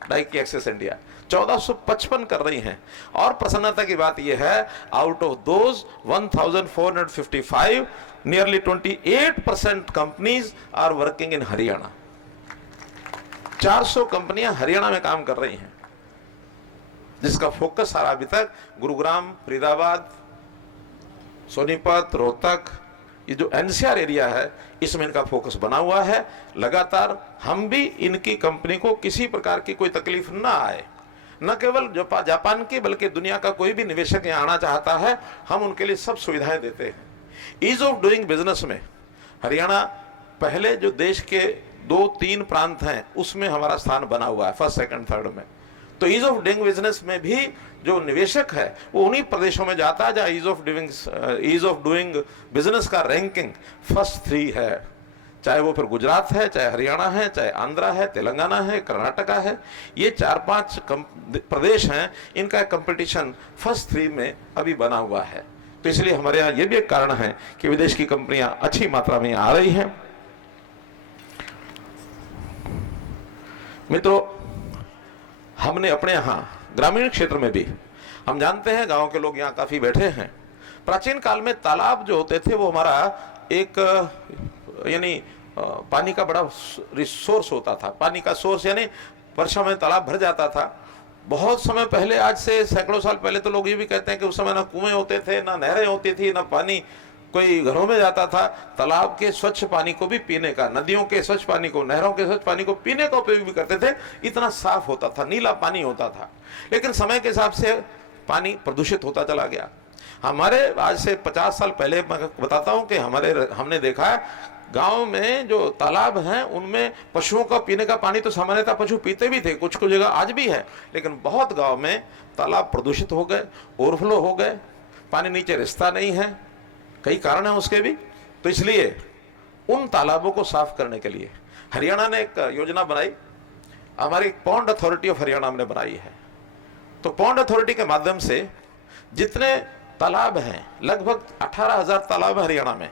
Daiki Axis India 1455 कर रही हैं। और प्रसन्नता की बात यह है, out of those 1455 nearly 28% companies are working in Haryana. 400 कंपनियां हरियाणा में काम कर रही हैं, जिसका फोकस सारा अभी तक गुरुग्राम, फरीदाबाद, सोनीपत, रोहतक, ये जो एनसीआर एरिया है इसमें इनका फोकस बना हुआ है। लगातार हम भी इनकी कंपनी को किसी प्रकार की कोई तकलीफ ना आए, न केवल जापान की बल्कि दुनिया का कोई भी निवेशक यहाँ आना चाहता है, हम उनके लिए सब सुविधाएं देते हैं। ईज ऑफ डूइंग बिजनेस में हरियाणा पहले जो देश के 2-3 प्रांत हैं उसमें हमारा स्थान बना हुआ है, फर्स्ट, सेकंड, थर्ड में। तो ईज ऑफ डूइंग बिजनेस में भी जो निवेशक है वो उन्हीं प्रदेशों में जाता है जहां ईज ऑफ डूइंग बिजनेस का रैंकिंग फर्स्ट 3 है। चाहे वो फिर गुजरात है, चाहे हरियाणा है, चाहे आंध्रा है, तेलंगाना है, कर्नाटका है, ये 4-5 प्रदेश हैं, इनका कंपटीशन फर्स्ट 3 में अभी बना हुआ है। तो इसलिए हमारे यहाँ ये भी एक कारण है कि विदेश की कंपनियां अच्छी मात्रा में आ रही हैं। मित्रों, हमने अपने यहाँ ग्रामीण क्षेत्र में भी, हम जानते हैं गांव के लोग यहाँ काफी बैठे हैं, प्राचीन काल में तालाब जो होते थे वो हमारा एक यानी पानी का बड़ा रिसोर्स होता था। पानी का सोर्स यानी वर्षा में तालाब भर जाता था। बहुत समय पहले, आज से सैकड़ों साल पहले, तो लोग ये भी कहते हैं कि उस समय ना कुएं होते थे, ना नहरें होती थी, ना पानी कोई घरों में जाता था। तालाब के स्वच्छ पानी को भी पीने का, नदियों के स्वच्छ पानी को, नहरों के स्वच्छ पानी को पीने का उपयोग भी करते थे। इतना साफ होता था, नीला पानी होता था। लेकिन समय के हिसाब से पानी प्रदूषित होता चला गया। हमारे आज से 50 साल पहले मैं बताता हूं कि हमने देखा है गांव में जो तालाब हैं उनमें पशुओं का पीने का पानी तो सामान्यतः पशु पीते भी थे, कुछ कुछ जगह आज भी है, लेकिन बहुत गांव में तालाब प्रदूषित हो गए, ओवरफ्लो हो गए, पानी नीचे रिश्ता नहीं है। कई कारण है उसके भी। तो इसलिए उन तालाबों को साफ करने के लिए हरियाणा ने एक योजना बनाई, हमारी पॉन्ड अथॉरिटी ऑफ हरियाणा ने बनाई है। तो पॉन्ड अथॉरिटी के माध्यम से जितने तालाब हैं, लगभग 18,000 तालाब है हरियाणा में,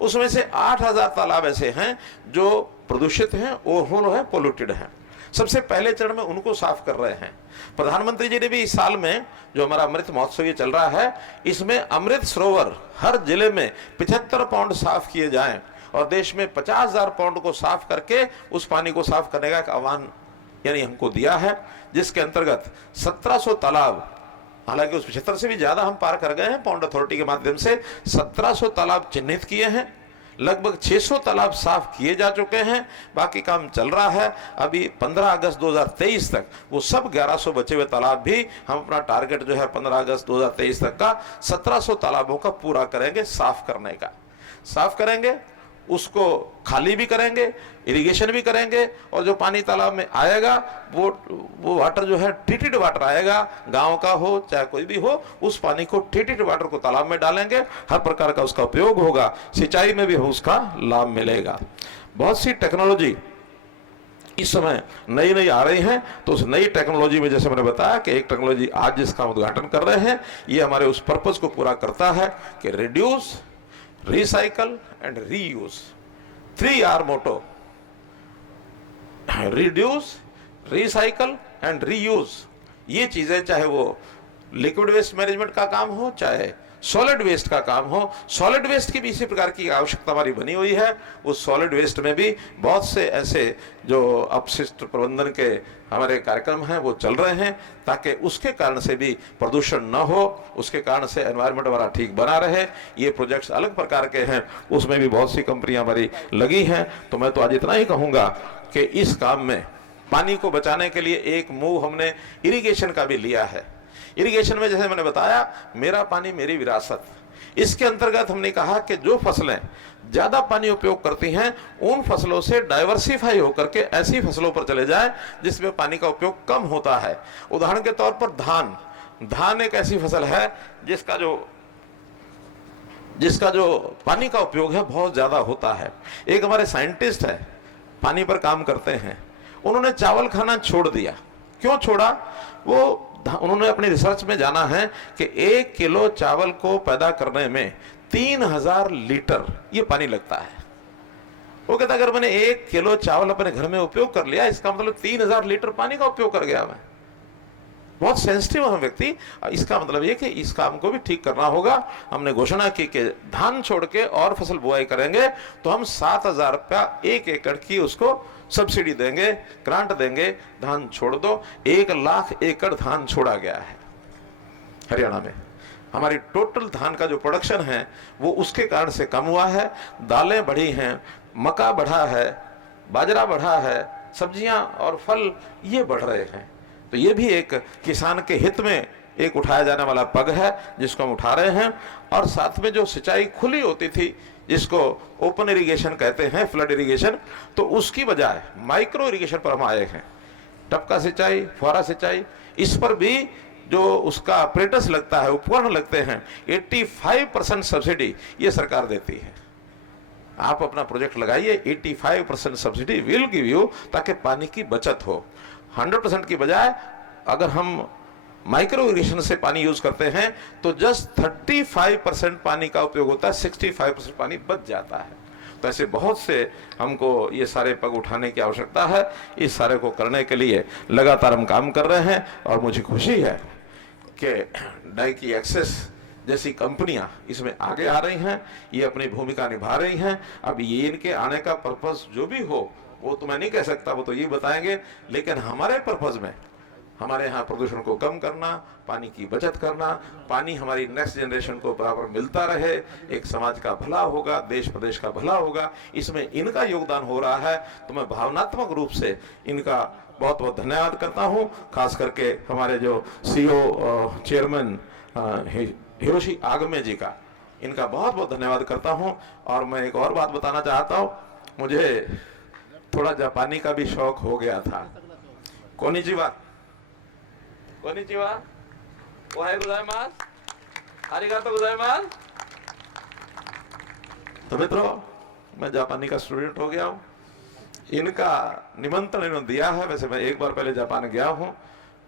उसमें से 8,000 तालाब ऐसे हैं जो प्रदूषित हैं, ओवरफ्लो है, पोल्यूटेड हैं। सबसे पहले चरण में उनको साफ कर रहे हैं। प्रधानमंत्री जी ने भी इस साल में जो हमारा अमृत महोत्सव ये चल रहा है, इसमें अमृत सरोवर हर जिले में 75 पौंड साफ किए जाएं और देश में 50,000 पौंड को साफ करके उस पानी को साफ करने का एक आह्वान यानी हमको दिया है, जिसके अंतर्गत 1700 तालाब, हालांकि उस 75 से भी ज्यादा हम पार कर गए हैं पौंड अथॉरिटी के माध्यम से, 1700 तालाब चिन्हित किए हैं, लगभग 600 तालाब साफ किए जा चुके हैं, बाकी काम चल रहा है। अभी 15 अगस्त 2023 तक वो सब 1100 बचे हुए तालाब भी हम अपना टारगेट जो है 15 अगस्त 2023 तक का 1700 तालाबों का पूरा करेंगे, साफ करने का। साफ करेंगे, उसको खाली भी करेंगे, इरिगेशन भी करेंगे, और जो पानी तालाब में आएगा वो वाटर जो है ट्रीटेड वाटर आएगा, गांव का हो चाहे कोई भी हो, उस पानी को ट्रीटेड वाटर को तालाब में डालेंगे, हर प्रकार का उसका उपयोग होगा, सिंचाई में भी उसका लाभ मिलेगा। बहुत सी टेक्नोलॉजी इस समय नई नई आ रही हैं, तो उस नई टेक्नोलॉजी में जैसे मैंने बताया कि एक टेक्नोलॉजी आज जिसका उद्घाटन कर रहे हैं, ये हमारे उस पर्पज को पूरा करता है कि reduce, recycle and reuse, 3R motto, reduce, recycle and reuse. ये चीजें चाहे वो लिक्विड वेस्ट मैनेजमेंट का काम हो, चाहे सॉलिड वेस्ट का काम हो। सॉलिड वेस्ट की भी इसी प्रकार की आवश्यकता हमारी बनी हुई है। उस सॉलिड वेस्ट में भी बहुत से ऐसे जो अपशिष्ट प्रबंधन के हमारे कार्यक्रम हैं वो चल रहे हैं, ताकि उसके कारण से भी प्रदूषण न हो, उसके कारण से एनवायरनमेंट हमारा ठीक बना रहे। ये प्रोजेक्ट्स अलग प्रकार के हैं, उसमें भी बहुत सी कंपनियां हमारी लगी हैं। तो मैं तो आज इतना ही कहूंगा कि इस काम में पानी को बचाने के लिए एक मूव हमने इरिगेशन का भी लिया है। इरिगेशन में जैसे मैंने बताया, मेरा पानी मेरी विरासत, इसके अंतर्गत हमने कहा कि जो फसलें ज्यादा पानी उपयोग करती हैं उन फसलों से डाइवर्सिफाई होकर के ऐसी फसलों पर चले जाएं जिसमें पानी का उपयोग कम होता है। उदाहरण के तौर पर धान एक ऐसी फसल है जिसका जो पानी का उपयोग है बहुत ज्यादा होता है। एक हमारे साइंटिस्ट है, पानी पर काम करते हैं, उन्होंने चावल खाना छोड़ दिया। क्यों छोड़ा? उन्होंने अपनी रिसर्च में जाना है कि 1 किलो चावल को पैदा करने में 3000 लीटर ये पानी लगता है। वो कहता अगर मैंने 1 किलो चावल अपने घर में उपयोग कर लिया, इसका मतलब 3000 लीटर पानी का उपयोग कर गया मैं। बहुत सेंसिटिव है व्यक्ति। इसका मतलब ये कि इस काम को भी ठीक करना होगा। हमने घोषणा की कि धान छोड़ के और फसल बुआई करेंगे तो हम 7000 रुपया 1 एकड़ की उसको सब्सिडी देंगे, ग्रांट देंगे। धान छोड़ दो। 1 लाख एकड़ धान छोड़ा गया है हरियाणा में। हमारी टोटल धान का जो प्रोडक्शन है वो उसके कारण से कम हुआ है। दालें बढ़ी हैं, मक्का बढ़ा है, बाजरा बढ़ा है, सब्जियां और फल ये बढ़ रहे हैं। तो ये भी एक किसान के हित में एक उठाया जाने वाला पग है जिसको हम उठा रहे हैं। और साथ में जो सिंचाई खुली होती थी जिसको ओपन इरिगेशन कहते हैं, फ्लड इरिगेशन, तो उसकी बजाय माइक्रो इरिगेशन पर हम आए हैं। टपका सिंचाई, फुहारा सिंचाई, इस पर भी जो उसका अपरेटस लगता है, उपकरण लगते हैं, 85% सब्सिडी ये सरकार देती है। आप अपना प्रोजेक्ट लगाइए, 85% सब्सिडी विल गिव यू, ताकि पानी की बचत हो। 100% की बजाय अगर हम माइक्रो इरिगेशन से पानी यूज करते हैं तो जस्ट 35% पानी का उपयोग होता है, 65% पानी बच जाता है। तो ऐसे बहुत से हमको ये सारे पग उठाने की आवश्यकता है। इस सारे को करने के लिए लगातार हम काम कर रहे हैं और मुझे खुशी है कि डाइकी एक्सेस जैसी कंपनियां इसमें आगे आ रही हैं, ये अपनी भूमिका निभा रही हैं। अब ये इनके आने का पर्पस जो भी हो वो तो मैं नहीं कह सकता, वो तो ये बताएंगे, लेकिन हमारे पर्पस में हमारे यहाँ प्रदूषण को कम करना, पानी की बचत करना, पानी हमारी नेक्स्ट जनरेशन को बराबर मिलता रहे, एक समाज का भला होगा, देश प्रदेश का भला होगा, इसमें इनका योगदान हो रहा है। तो मैं भावनात्मक रूप से इनका बहुत बहुत धन्यवाद करता हूँ। खास करके हमारे जो सीईओ चेयरमैन हिरोशी आगमे जी का, इनका बहुत बहुत धन्यवाद करता हूँ। और मैं एक और बात बताना चाहता हूँ, मुझे थोड़ा जापानी का भी शौक हो गया था। कोनिचिवा, ओहायो गोजाइमासु, आरिगातो गोजाइमासु। तो मित्रों, मैं जापानी का स्टूडेंट हो गया हूँ। इनका निमंत्रण इन्होंने दिया है। वैसे मैं एक बार पहले जापान गया हूँ।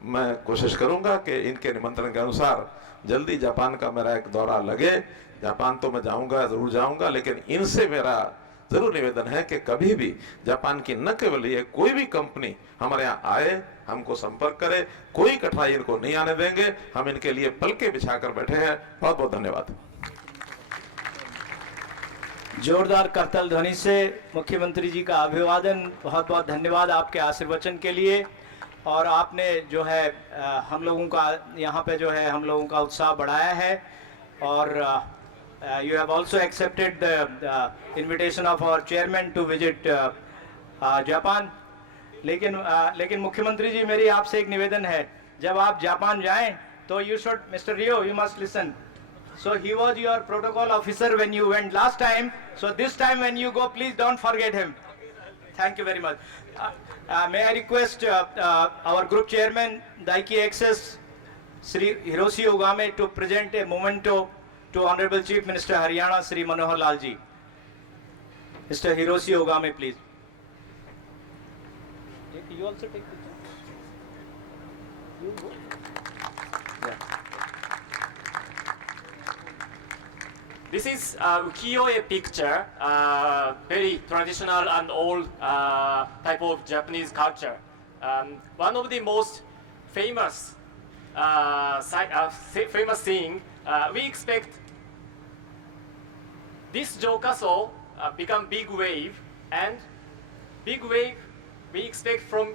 मैं कोशिश करूंगा कि इनके निमंत्रण के अनुसार जल्दी जापान का मेरा एक दौरा लगे। जापान तो मैं जाऊंगा, जरूर जाऊंगा, लेकिन इनसे मेरा जरूर निवेदन है कि कभी भी जापान की न केवल ये कोई भी कंपनी हमारे यहाँ आए, हमको संपर्क करे, कोई कठिनाई इनको नहीं आने देंगे। हम इनके लिए पलके बिछाकर बैठे हैं। बहुत बहुत धन्यवाद। जोरदार करतल ध्वनि से मुख्यमंत्री जी का अभिवादन। बहुत बहुत धन्यवाद आपके आशीर्वचन के लिए। और आपने जो है हम लोगों का यहाँ पे जो है हम लोगों का उत्साह बढ़ाया है। और you have also accepted the invitation of our chairman to visit Japan. लेकिन मुख्यमंत्री जी, मेरी आपसे एक निवेदन है, जब आप जापान जाएं तो you should, Mr. Rio, you must listen. So he was your protocol officer when you went last time. So this time when you go, please don't forget him. Thank you very much. May I request our group chairman, Daiki Access, Sri Hiroshi Ogame, to present a memento to Honorable Chief Minister Haryana, Sri Manohar Lal ji. Mr. Hiroshi Ogame, please. You also take picture. You go. Yeah. This is ukiyo-e picture, very traditional and old type of Japanese culture. One of the most famous famous saying, we expect this Jokaso become big wave, and big wave we expect from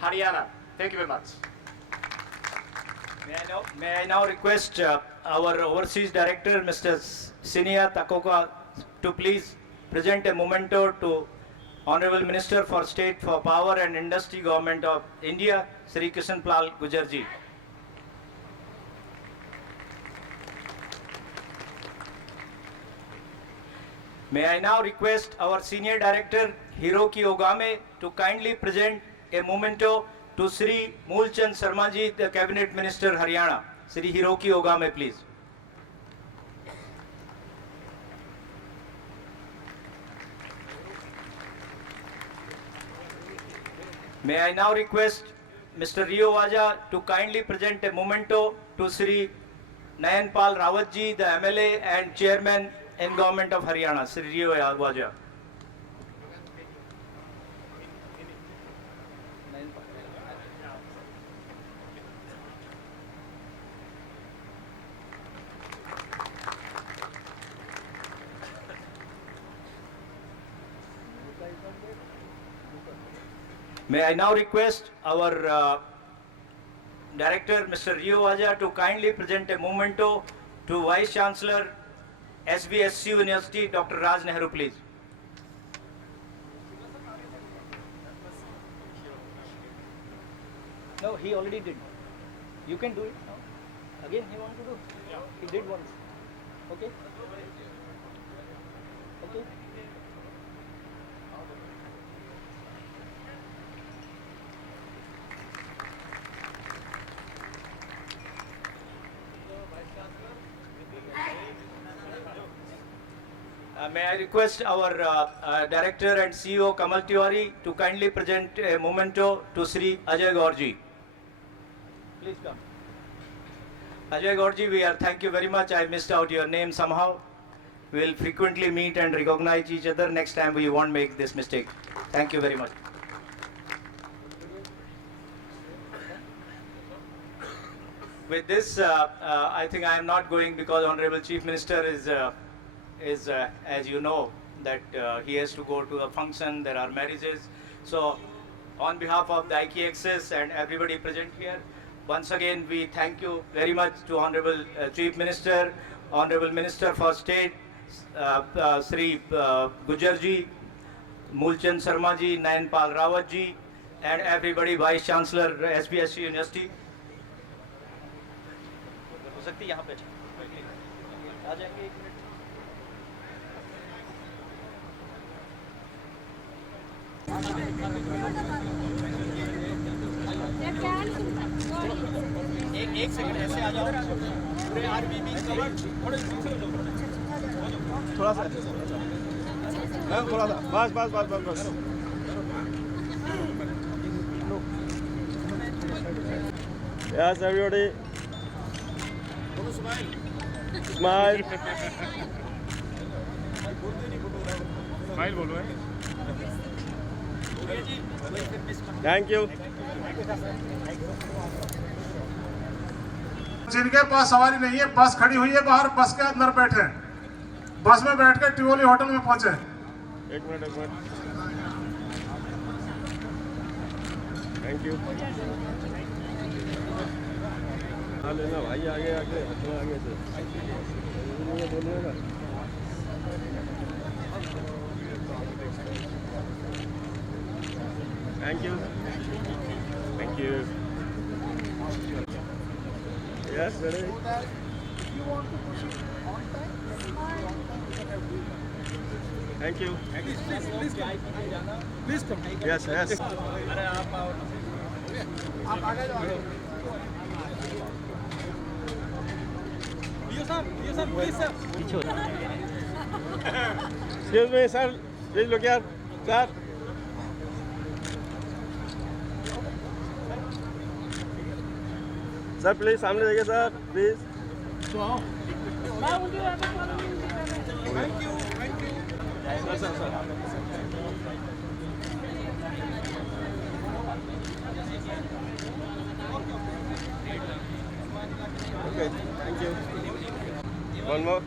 Haryana. Thank you very much. May I now request our Overseas Director, Mr. Sinia Takoka, to please present a memento to Honorable Minister for State for Power and Industry, Government of India, Sri Kishan Pal Gujarji. May I now request our Senior Director, Hiroki Ogame, to kindly present a memento to Sri Moolchand Sharma-ji, the Cabinet Minister, Haryana. Sri Hiroki Ogame, please. May I now request Mr. Rio Waja to kindly present a memento to Sri Nayanpal Rawatji, the MLA and Chairman in Government of Haryana. Sri Rio Waja. May I now request our Director, Mr. Rio Waja, to kindly present a memento to Vice Chancellor, SBSU University, Dr. Raj Nehru, please. No, he already did. You can do it now. Again, he wants to do. He did once. Okay. Okay. May I request our Director and CEO Kamal Tiwari to kindly present a memento to Sri Ajay Gaurji. Please come. Ajay Gaurji, thank you very much. I missed out your name somehow. We will frequently meet and recognize each other. Next time we won't make this mistake. Thank you very much. With this, I think I am not going because Honorable Chief Minister is as you know, that he has to go to a function, there are marriages. So on behalf of the IKXS and everybody present here, once again we thank you very much to Honorable Chief Minister, Honorable Minister for State, Sri Gujarji, Moolchand Sharma ji, Nayanpal Rawat ji, and everybody, Vice Chancellor, SBSU University. एक second ऐसे आ जाओ पूरे RBB थोड़ा सा बस Yes, everybody. Smile. Smile बोलो है. Thank you. जिनके पास सवारी नहीं है, बस खड़ी हुई है बाहर, बस के अंदर बैठे, बस में बैठ के टिवोली होटल में पहुंचे। एक मिनट थैंक यू। हाँ लेना भाई, आगे आगे आगे से बोलिएगा। Thank you. Thank you. Yes, ready? You want to push it on time? Thank you. Please come. Please come. Yes, yes. अरे आप आगे जाओ। ये sir, please sir. Excuse me, sir. Please look here, sir. Sir, please, सामने देखिए sir, please. Thank you. Sir. Okay, thank you. One more.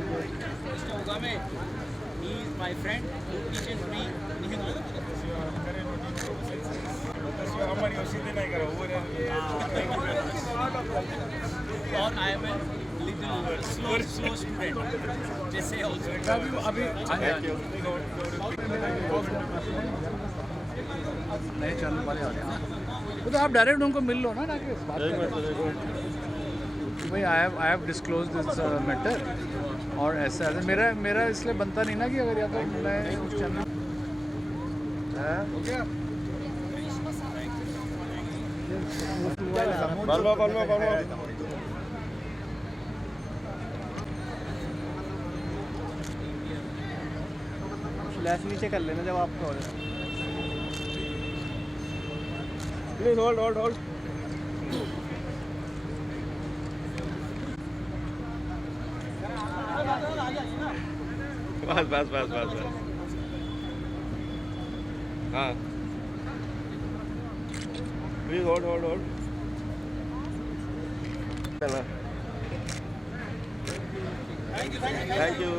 Mr. Ogame, he is my friend who teaches me Hindu. और I am a little slow student. They say also. नए channel वाले आ गए ना, तो आप direct उनको मिल लो ना कि बात भाई I have disclose this matter और ऐसा मेरा इसलिए बनता नहीं ना कि अगर या तो मैं उस चैनल फ्लैश नीचे कर लेना जब आपको प्लीज होल्ड बस हाँ प्लीज होल्ड थैंक यू